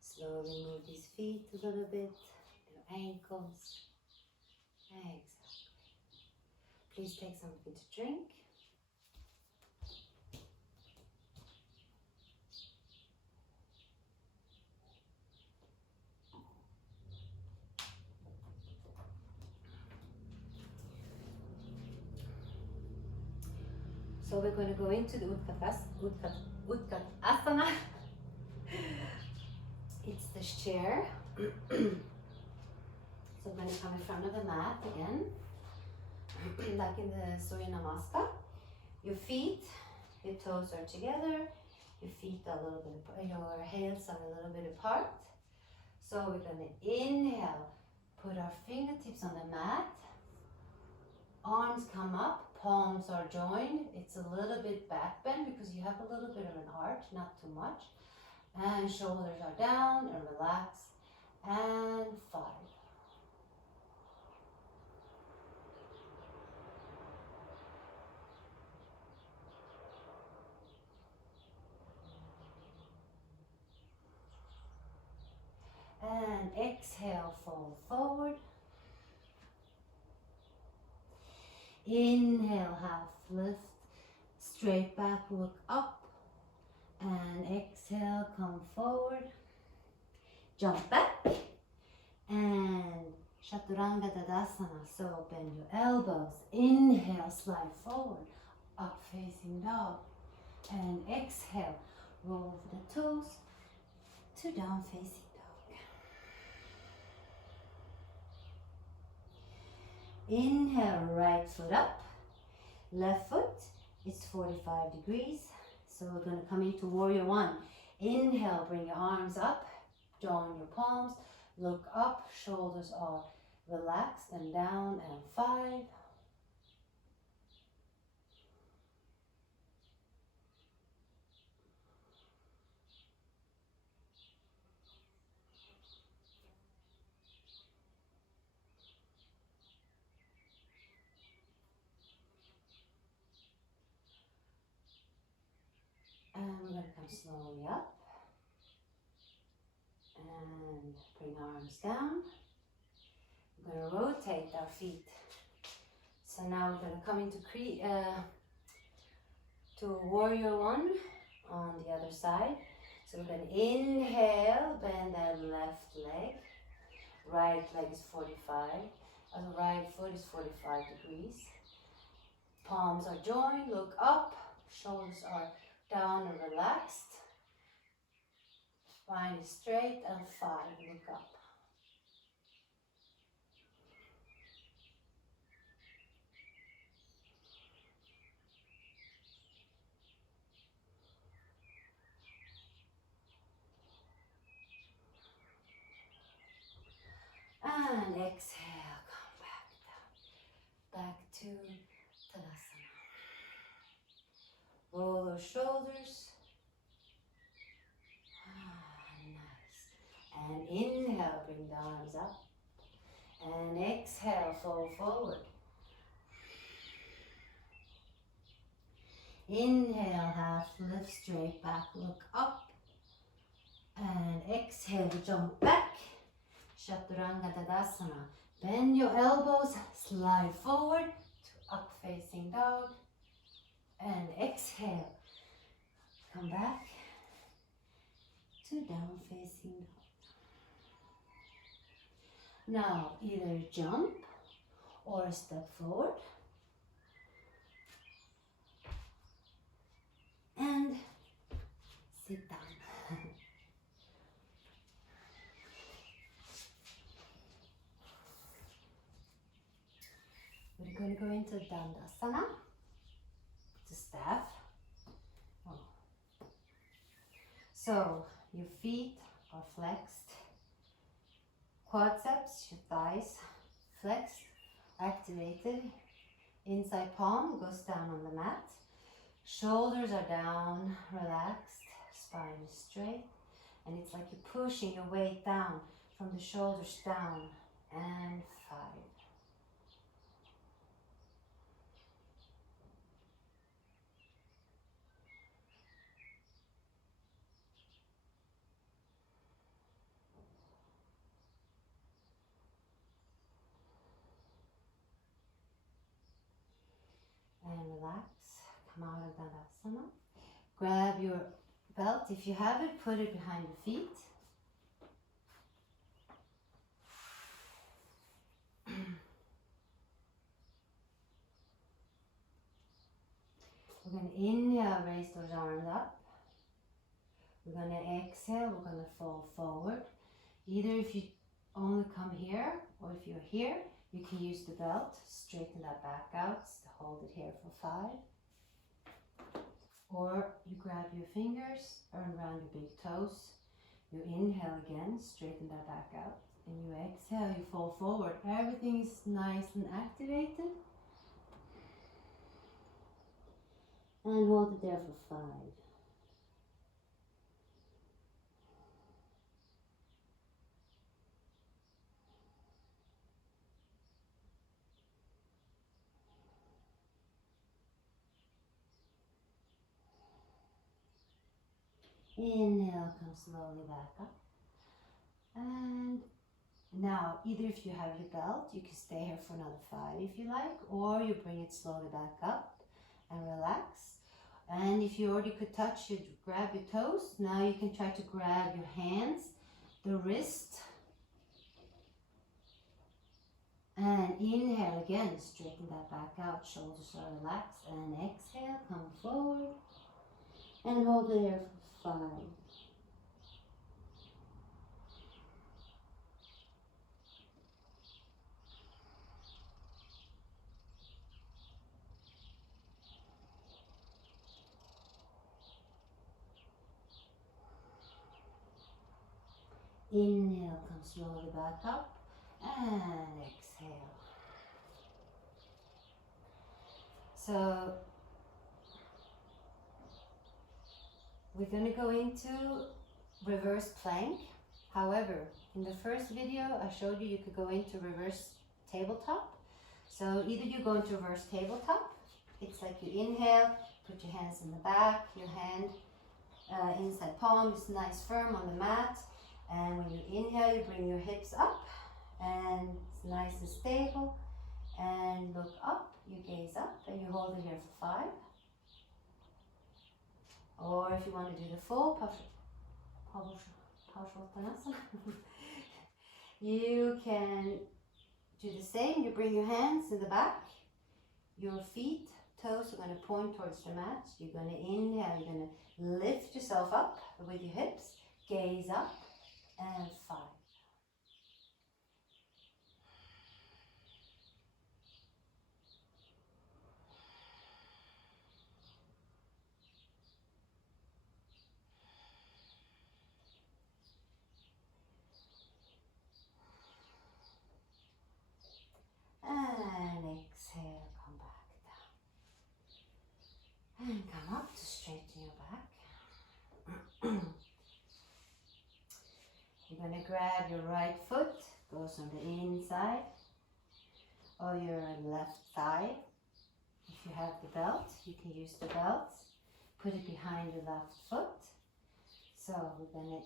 Slowly move these feet a little bit, your ankles. Exactly. Please take something to drink. So we're going to go into the Utkatasana. It's this chair. So we're going to come in front of the mat again, like in the Serie Namaste. Your feet, your toes are together. Your feet are a little bit, your heels are a little bit apart. So we're going to inhale, put our fingertips on the mat. Arms come up, palms are joined. It's a little bit back bend because you have a little bit of an arch, not too much. And shoulders are down and relax. And 5. And exhale, fold forward. Inhale, half lift, straight back, look up. And exhale, come forward. Jump back. And Chaturanga Tadasana. So bend your elbows. Inhale, slide forward, up facing dog. And exhale, roll over the toes to down facing dog. Inhale, right foot up. Left foot is 45 degrees. So we're going to come into warrior one. Inhale, bring your arms up, join your palms, look up, shoulders are relaxed and down, and 5. And we're going to come slowly up and bring arms down. We're going to rotate our feet. So now we're going to come into to warrior one on the other side. So we're going to inhale, bend that left leg. Right leg is 45. The right foot is 45 degrees. Palms are joined, look up, shoulders are down and relaxed. Spine is straight, and 5, look up. And exhale, come back down. Back to Tadasana. Roll those shoulders. Nice. And inhale, bring the arms up. And exhale, fold forward. Inhale, half lift straight back, look up. And exhale, jump back. Chaturanga Tadasana. Bend your elbows, slide forward to up facing dog. And exhale, come back to down facing dog. Now either jump or step forward. And sit down. We're going to go into Dandasana. It's a staff. Oh. So your feet are flexed. Quadriceps, your thighs, flexed, activated. Inside palm goes down on the mat. Shoulders are down, relaxed. Spine is straight. And it's like you're pushing your weight down from the shoulders down. And 5. And relax, come out of Dandasana. Grab your belt, if you have it, put it behind your feet. We're going to inhale, raise those arms up. We're going to exhale, we're going to fall forward. Either if you only come here, or if you're here, you can use the belt, straighten that back out, hold it here for 5. Or you grab your fingers, around your big toes. You inhale again, straighten that back out. And you exhale, you fall forward. Everything is nice and activated. And hold it there for 5. Inhale, come slowly back up. And now, either if you have your belt, you can stay here for another 5 if you like, or you bring it slowly back up and relax. And if you already could touch, you grab your toes. Now you can try to grab your hands, the wrist, And inhale again, straighten that back out, shoulders are relaxed. And exhale, come forward. And hold it here for 5. Inhale, come slowly back up. And exhale. So we're going to go into reverse plank. However, in the first video I showed you could go into reverse tabletop. So either you go into reverse tabletop, it's like you inhale, put your hands in the back, your hand inside palm is nice firm on the mat, and when you inhale you bring your hips up and it's nice and stable, and look up, you gaze up and you hold it here for 5. Or if you want to do the full Parsvanottanasana, you can do the same. You bring your hands in the back, your feet, toes are going to point towards the mat. You're going to inhale, you're going to lift yourself up with your hips, gaze up, and 5. And exhale, come back down. And come up to straighten your back. You're going to grab your right foot, goes on the inside of your left thigh. If you have the belt, you can use the belt. Put it behind your left foot. So we're going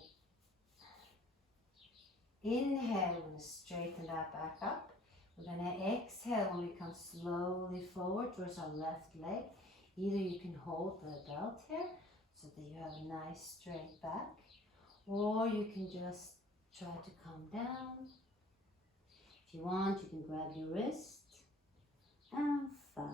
to inhale, we're going to straighten that back up. We're going to exhale when we come slowly forward towards our left leg. Either you can hold the belt here so that you have a nice straight back, or you can just try to come down. If you want, you can grab your wrist. And 5.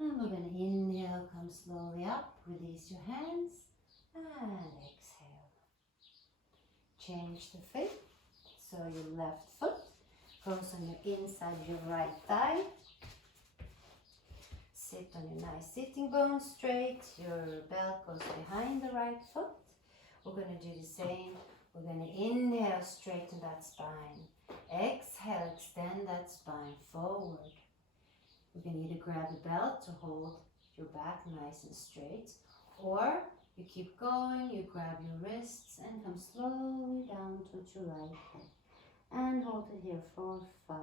And we're going to inhale, come slowly up, release your hands, and exhale. Change the fit. So your left foot goes on your inside of your right thigh. Sit on your nice sitting bone straight. Your belt goes behind the right foot. We're going to do the same. We're going to inhale, straighten that spine. Exhale, extend that spine forward. You can either grab the belt to hold your back nice and straight, or you keep going, you grab your wrists and come slowly down towards your right hip. And hold it here for 5.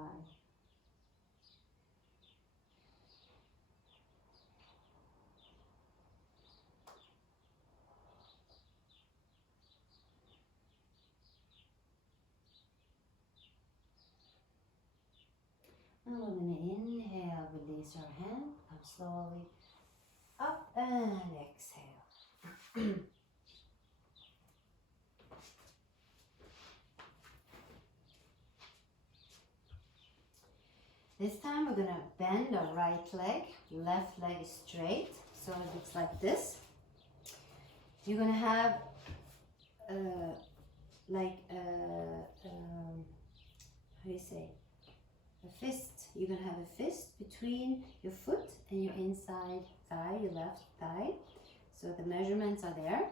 And we're going to inhale, release our hand, come slowly up and exhale. This time we're going to bend our right leg, left leg is straight, so it looks like this. You're going to have how do you say, a fist. You're going to have a fist between your foot and your inside thigh, your left thigh. So the measurements are there.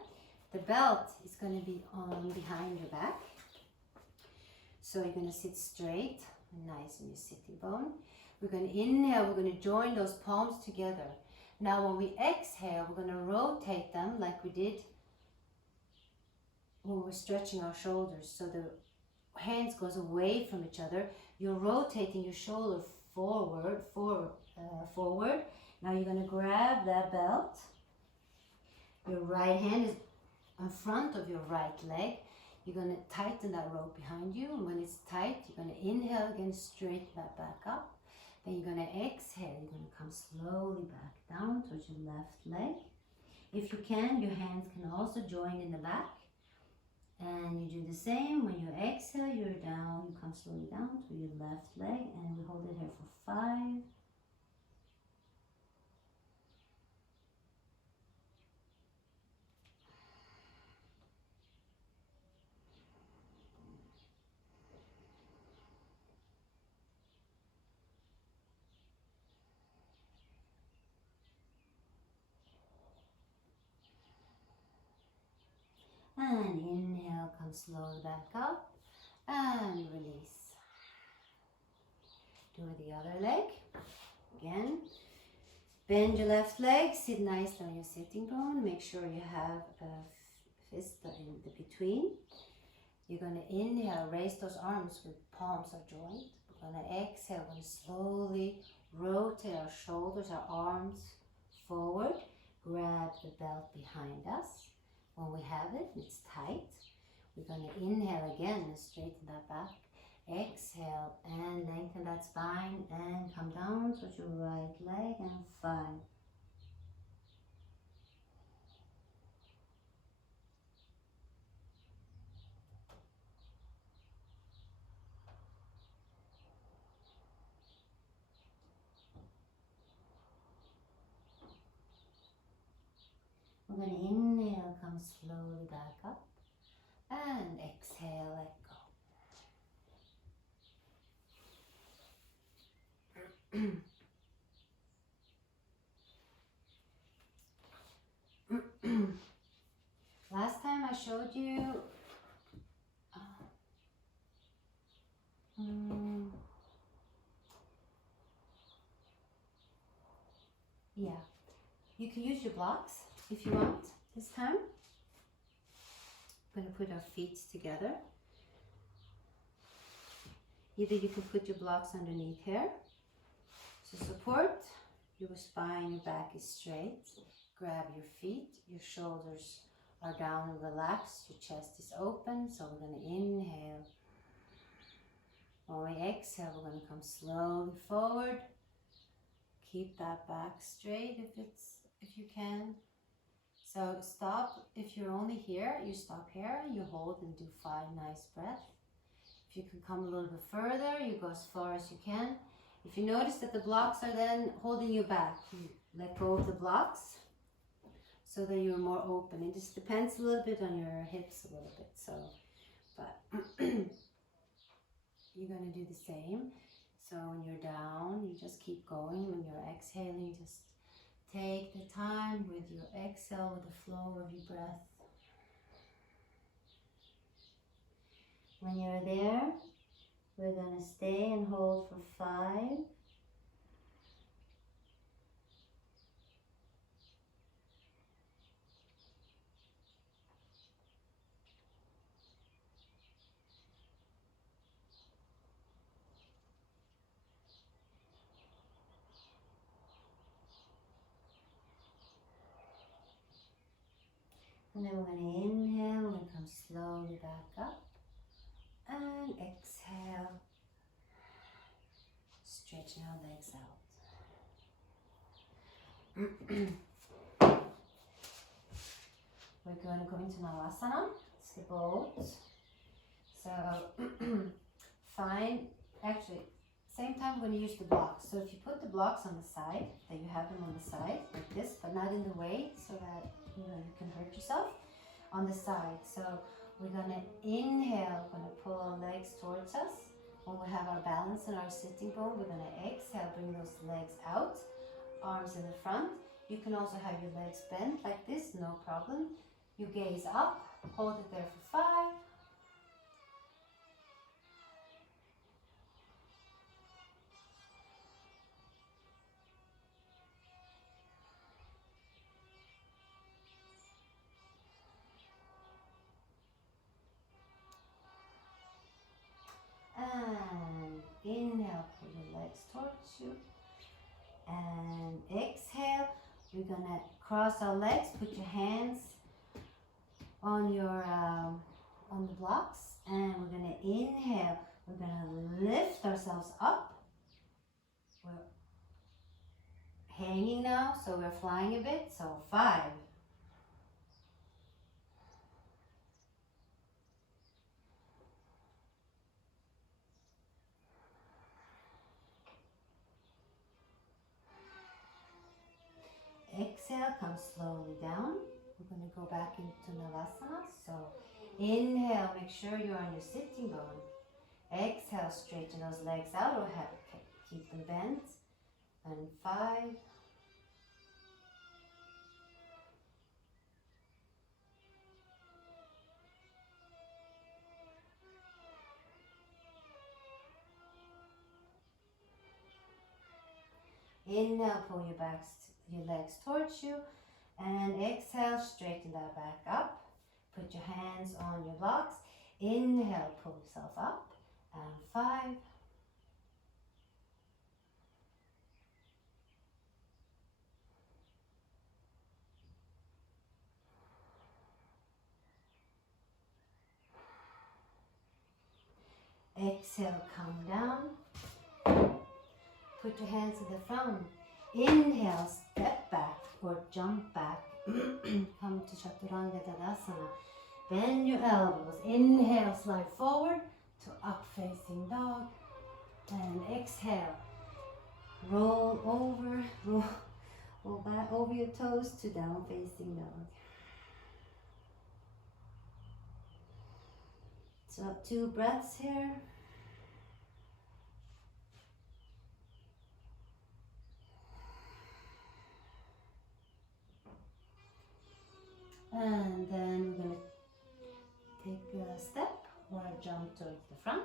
The belt is going to be on behind your back. So you're going to sit straight and nice in your sitting bone. We're going to inhale, we're going to join those palms together. Now when we exhale, we're going to rotate them like we did when we're stretching our shoulders. So the hands goes away from each other. You're rotating your shoulder forward. Now you're going to grab that belt. Your right hand is in front of your right leg. You're going to tighten that rope behind you, and when it's tight, you're going to inhale again, straighten that back up. Then you're going to exhale, you're going to come slowly back down towards your left leg. If you can, your hands can also join in the back. And you do the same. When you exhale, you're down, you come slowly down to your left leg, and we hold it here for 5. And inhale, come slowly back up and release. Do the other leg. Again, bend your left leg, sit nicely on your sitting bone. Make sure you have a fist in the between. You're going to inhale, raise those arms with palms are joined. We're going to exhale, we're going to slowly rotate our shoulders, our arms forward. Grab the belt behind us. When we have it, it's tight. We're going to inhale again and straighten that back. Exhale and lengthen that spine and come down towards your right leg and 5. We're going to inhale, come slowly back up, and exhale, let go. Last time I showed you, yeah, you can use your blocks if you want this time. I'm going to put our feet together. Either you can put your blocks underneath here to support. Your spine, your back is straight. Grab your feet, your shoulders are down and relaxed, your chest is open. So we're going to inhale. When we exhale, we're going to come slowly forward. Keep that back straight if you can. So stop, if you're only here, you stop here, you hold and do 5 nice breaths. If you can come a little bit further, you go as far as you can. If you notice that the blocks are then holding you back, you let go of the blocks so that you're more open. It just depends a little bit on your hips a little bit. So, but you're going to do the same. So when you're down, you just keep going. When you're exhaling, just take the time with your exhale, with the flow of your breath. When you're there, we're going to stay and hold for 5. And then we're going to inhale, we're going to come slowly back up. And exhale, stretching our legs out. We're going to go into Navasana, it's the boat. So actually, same time we're going to use the blocks. So if you put the blocks on the side, that you have them on the side, like this, but not in the way, so that you can hurt yourself, on the side. So we're going to inhale, we're going to pull our legs towards us. When we have our balance in our sitting bone, we're going to exhale, bring those legs out, arms in the front. You can also have your legs bent like this, no problem. You gaze up, hold it there for 5. And inhale, pull your legs towards you. And exhale, we're gonna cross our legs, put your hands on on the blocks, and we're going to inhale. We're going to lift ourselves up. We're hanging now, so we're flying a bit. So 5. Exhale, come slowly down. We're going to go back into Navasana. So inhale, make sure you're on your sitting bone. Exhale, straighten those legs out or keep them bent. And 5. Inhale, pull your legs towards you. And exhale, straighten that back up. Put your hands on your blocks. Inhale, pull yourself up. And 5. Exhale, come down. Put your hands to the front. Inhale, step back or jump back. Come to Chaturanga Tadasana. Bend your elbows. Inhale, slide forward to up facing dog. And exhale, roll over, roll back over your toes to down facing dog. So 2 breaths here. And then we're going to take a step or a jump towards the front.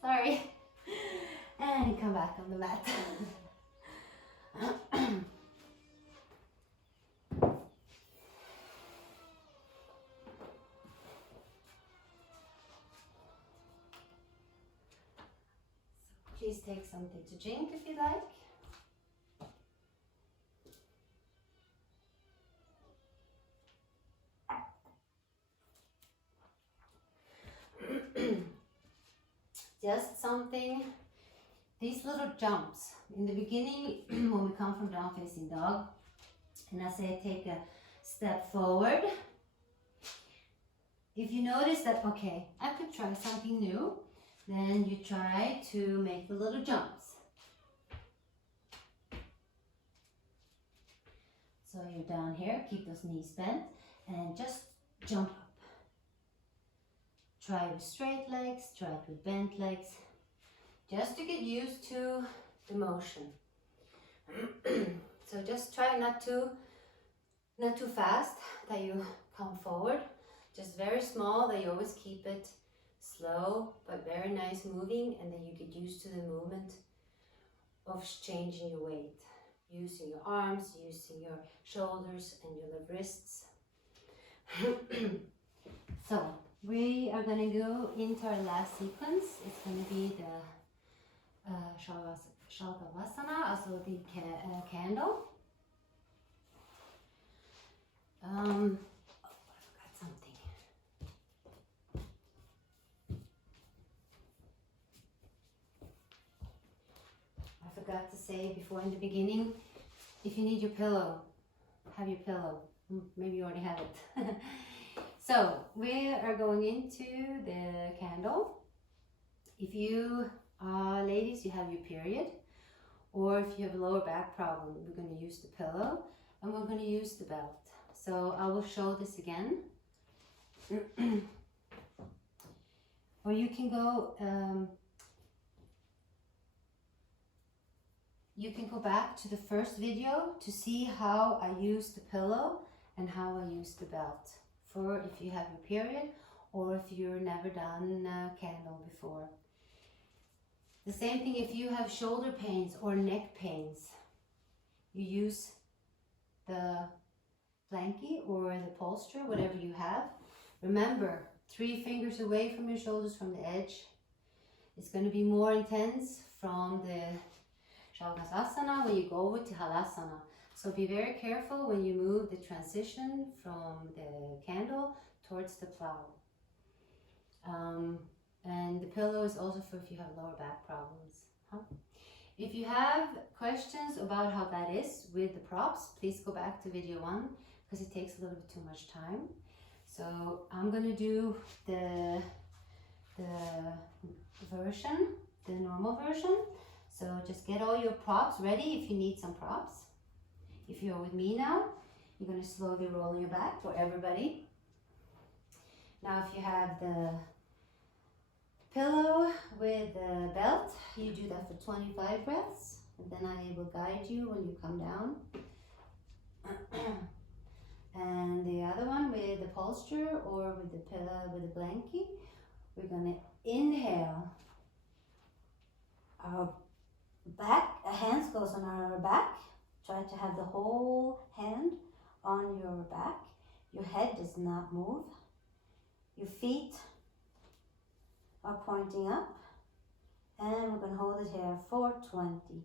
Sorry. And come back on the mat. Please take something to drink if you like. Just something, these little jumps in the beginning when we come from down facing dog, and I say take a step forward. If you notice that, okay, I could try something new, then you try to make the little jumps. So you're down here, keep those knees bent, and just jump up. Try with straight legs, try it with bent legs, just to get used to the motion. So just try not too fast that you come forward, just very small that you always keep it slow but very nice moving, and then you get used to the movement of changing your weight, using your arms, using your shoulders and your wrists. So we are going to go into our last sequence. It's going to be the Shalgavasana, also the candle. I forgot something. I forgot to say before in the beginning, if you need your pillow, have your pillow. Maybe you already have it. So we are going into the candle. If you ladies, you have your period, or if you have a lower back problem, we're going to use the pillow and we're going to use the belt. So I will show this again. Or you can go back to the first video to see how I use the pillow and how I use the belt, for if you have your period or if you've never done a candle before. The same thing if you have shoulder pains or neck pains, you use the blankie or the bolster, whatever you have. Remember, 3 fingers away from your shoulders from the edge. It's going to be more intense from the Shalgasasana when you go over to Halasana. So be very careful when you move the transition from the candle towards the plow. And the pillow is also for if you have lower back problems. If you have questions about how that is with the props, please go back to video 1 because it takes a little bit too much time. So I'm going to do the version, the normal version. So just get all your props ready if you need some props. If you're with me now, you're going to slowly roll your back for everybody. Now if you have the pillow with the belt, you do that for 25 breaths, and then I will guide you when you come down. And the other one with the posture or with the pillow with the blankie, we're going to inhale. Our back, hands goes on our back. Try to have the whole hand on your back. Your head does not move. Your feet are pointing up, and we're going to hold it here for 20.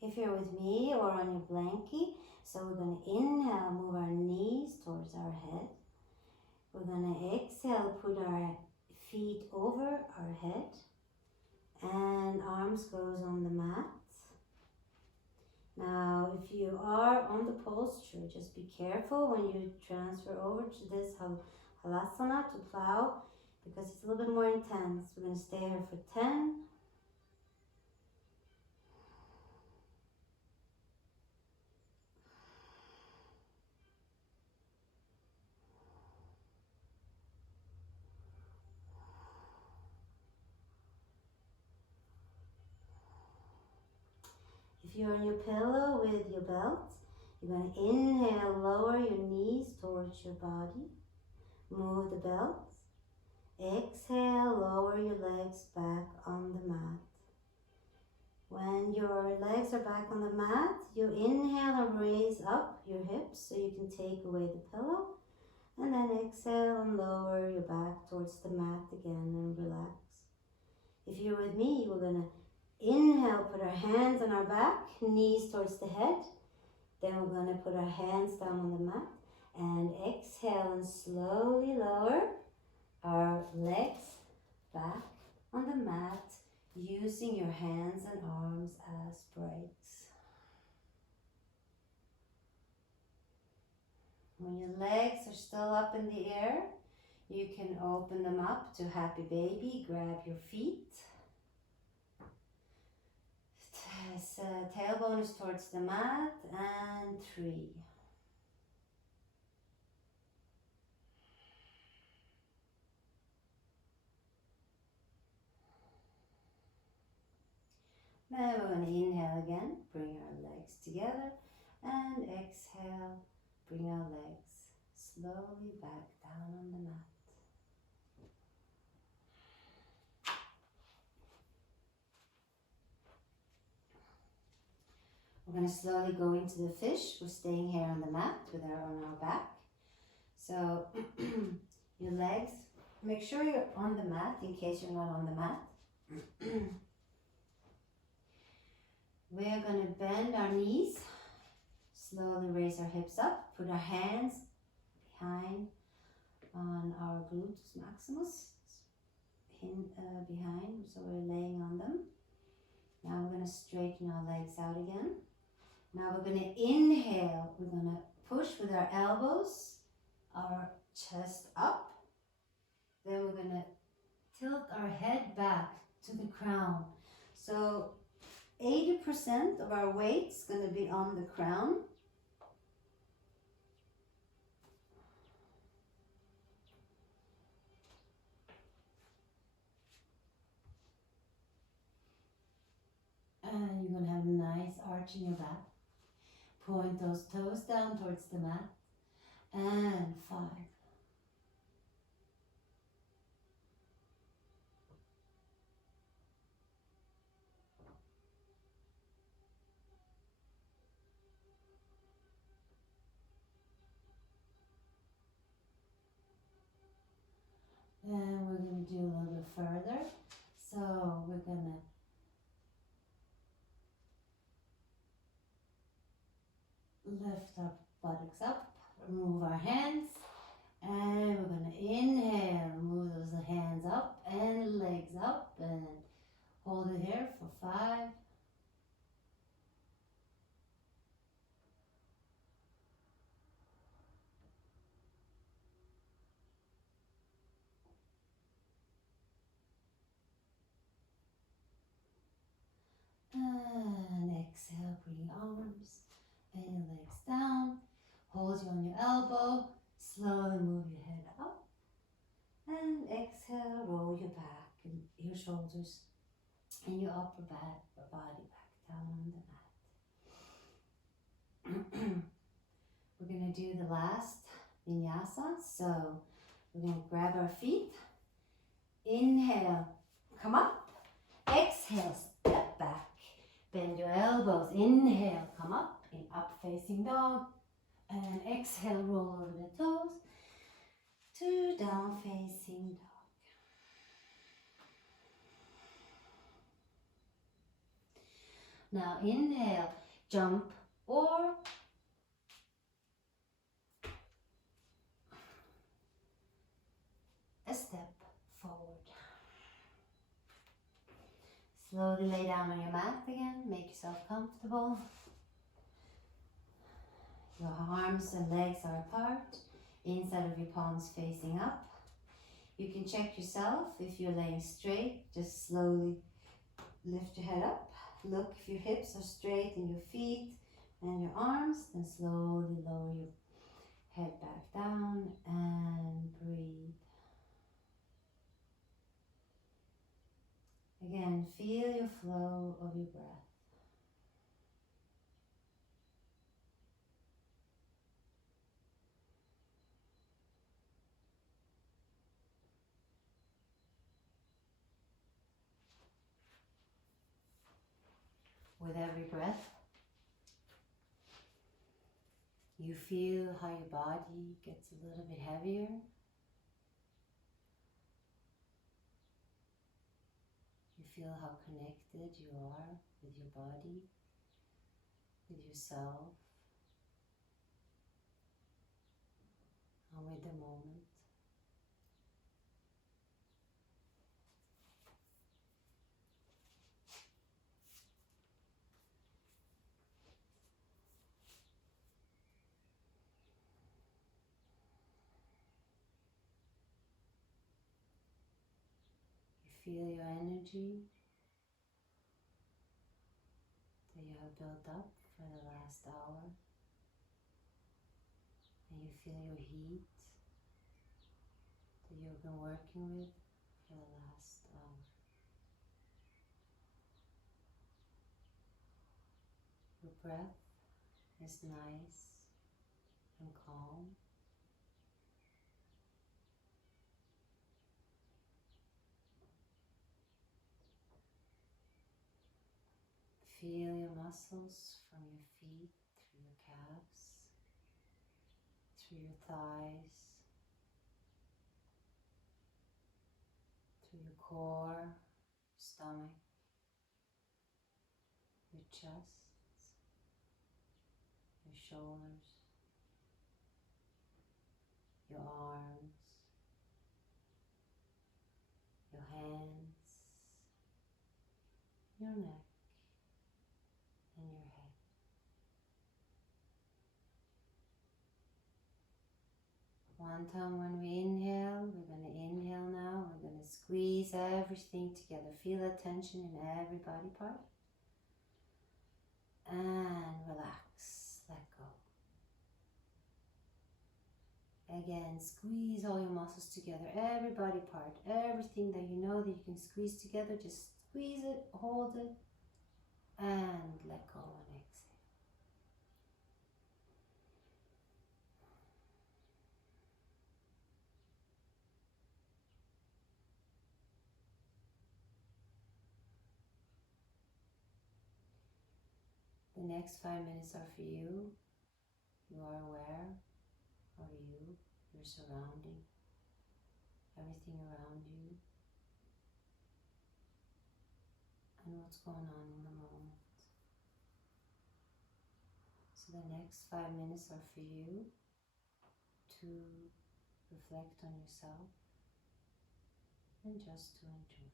If you're with me or on your blankie, so we're going to inhale, move our knees towards our head. We're going to exhale, put our feet over our head, and arms goes on the mat. Now, if you are on the posture, just be careful when you transfer over to this halasana to plow, because it's a little bit more intense. We're going to stay here for 10. If you're on your pillow with your belt, you're going to inhale, lower your knees towards your body. Move the belt. Exhale, lower your legs back on the mat. When your legs are back on the mat, you inhale and raise up your hips so you can take away the pillow. And then exhale and lower your back towards the mat again and relax. If you're with me, we're going to inhale, put our hands on our back, knees towards the head. Then we're going to put our hands down on the mat. And exhale and slowly lower our legs back on the mat, using your hands and arms as brakes. When your legs are still up in the air, you can open them up to happy baby, grab your feet. Tailbone is towards the mat, and 3. Now we're going to inhale again, bring our legs together, and exhale, bring our legs slowly back down on the mat. We're going to slowly go into the fish. We're staying here on the mat with on our back. So your legs, make sure you're on the mat in case you're not on the mat. We're going to bend our knees Slowly raise our hips up. Put our hands behind on our gluteus maximus. Behind, so we're laying on them. Now we're going to straighten our legs out again. Now we're going to inhale. We're going to push with our elbows, our chest up. Then we're going to tilt our head back to the crown. So 80% of our weight's going to be on the crown. And you're going to have a nice arch in your back. Point those toes down towards the mat. And 5. And we're going to do a little bit further. So we're going to lift our buttocks up, move our hands, and we're going to inhale, move those hands up and legs up, and hold it here for 5. And exhale, bring your arms and your legs down. Hold you on your elbow. Slowly move your head up. And exhale, roll your back and your shoulders and your upper back, body back down on the mat. We're going to do the last vinyasa. So we're going to grab our feet. Inhale, come up. Exhale, step back. Bend your elbows. Inhale, come up in up facing dog. And exhale, roll over the toes to down facing dog. Now inhale, jump or a step forward. Slowly lay down on your mat again. Make yourself comfortable. Your arms and legs are apart. Inside of your palms facing up. You can check yourself if you're laying straight. Just slowly lift your head up. Look if your hips are straight and your feet and your arms. Then slowly lower your head back down and breathe. Again, feel your flow of your breath. With every breath, you feel how your body gets a little bit heavier. You feel how connected you are with your body, with yourself, and with the moment. You feel your energy that you have built up for the last hour, and you feel your heat that you've been working with for the last hour. Your breath is nice and calm. Feel your muscles from your feet, through your calves, through your thighs, through your core, stomach, your chest, your shoulders, your arms, your hands, your neck, and your head. One time when we inhale, we're going to inhale now. We're going to squeeze everything together. Feel the tension in every body part. And relax, let go. Again, squeeze all your muscles together, every body part, everything that you know that you can squeeze together, just squeeze it, hold it, and let go and exhale. The next 5 minutes are for you. You are aware of you, your surrounding, everything around you, and what's going on in the moment. So the next 5 minutes are for you to reflect on yourself and just to enjoy.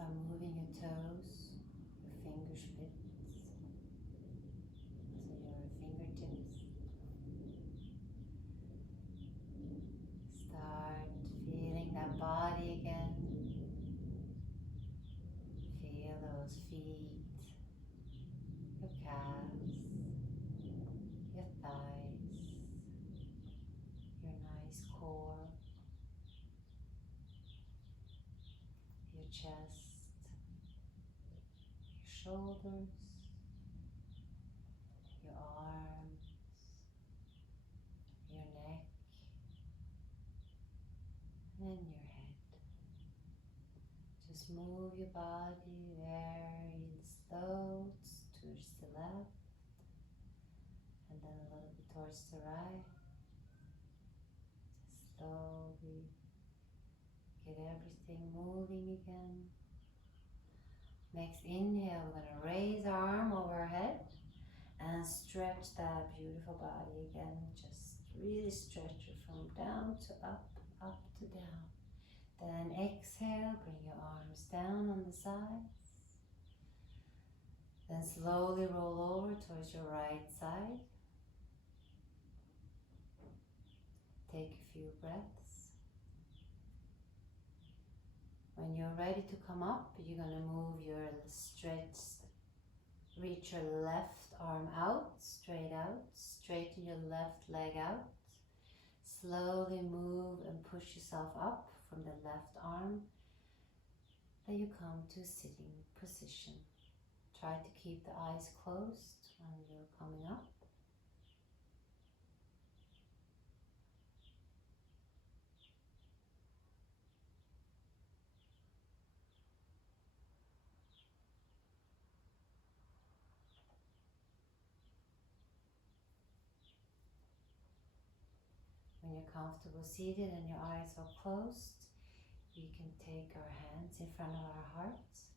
by moving your toes, your fingerspits, so your fingertips. Start feeling that body again. Feel those feet, your calves, your thighs, your nice core, your chest, your shoulders, your arms, your neck, and your head. Just move your body very slow towards the left and then a little bit towards the right. Just slowly get everything moving again. Next inhale, we're going to raise our arm over our head and stretch that beautiful body again. Just really stretch it from down to up, up to down. Then exhale, bring your arms down on the sides. Then slowly roll over towards your right side. Take a few breaths. When you're ready to come up, you're going to move your reach your left arm out, straighten your left leg out. Slowly move and push yourself up from the left arm. Then you come to sitting position. Try to keep the eyes closed when you're coming up. When you're comfortable seated and your eyes are closed, we can take our hands in front of our hearts.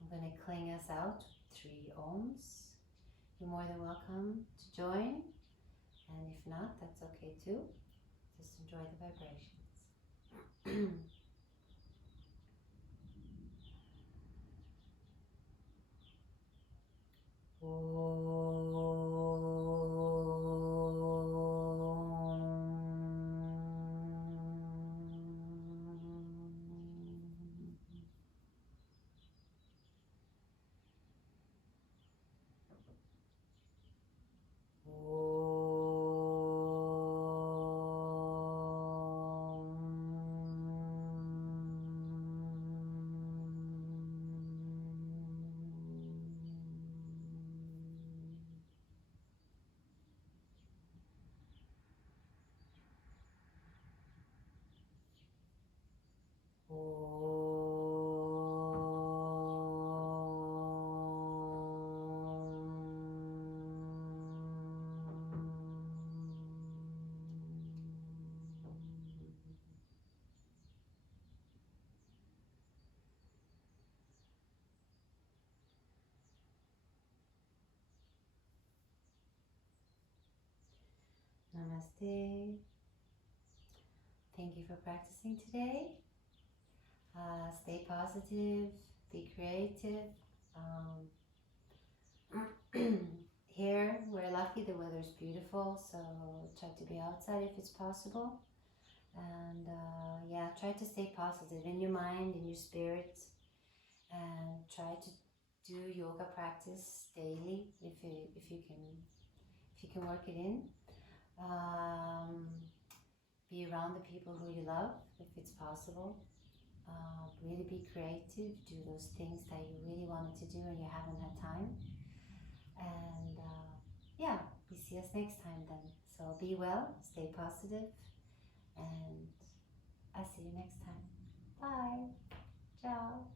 I'm going to cling us out 3 ohms. You're more than welcome to join, and if not, that's okay too. Just enjoy the vibrations. Namaste. Thank you for practicing today. Stay positive, be creative. Here, we're lucky, the weather is beautiful, so try to be outside if it's possible. And yeah, try to stay positive in your mind, in your spirit, and try to do yoga practice daily if you can work it in. Be around the people who you love if it's possible. Really be creative, do those things that you really wanted to do and you haven't had time. And yeah, we see us next time then. So be well, stay positive, and I'll see you next time. Bye. Ciao.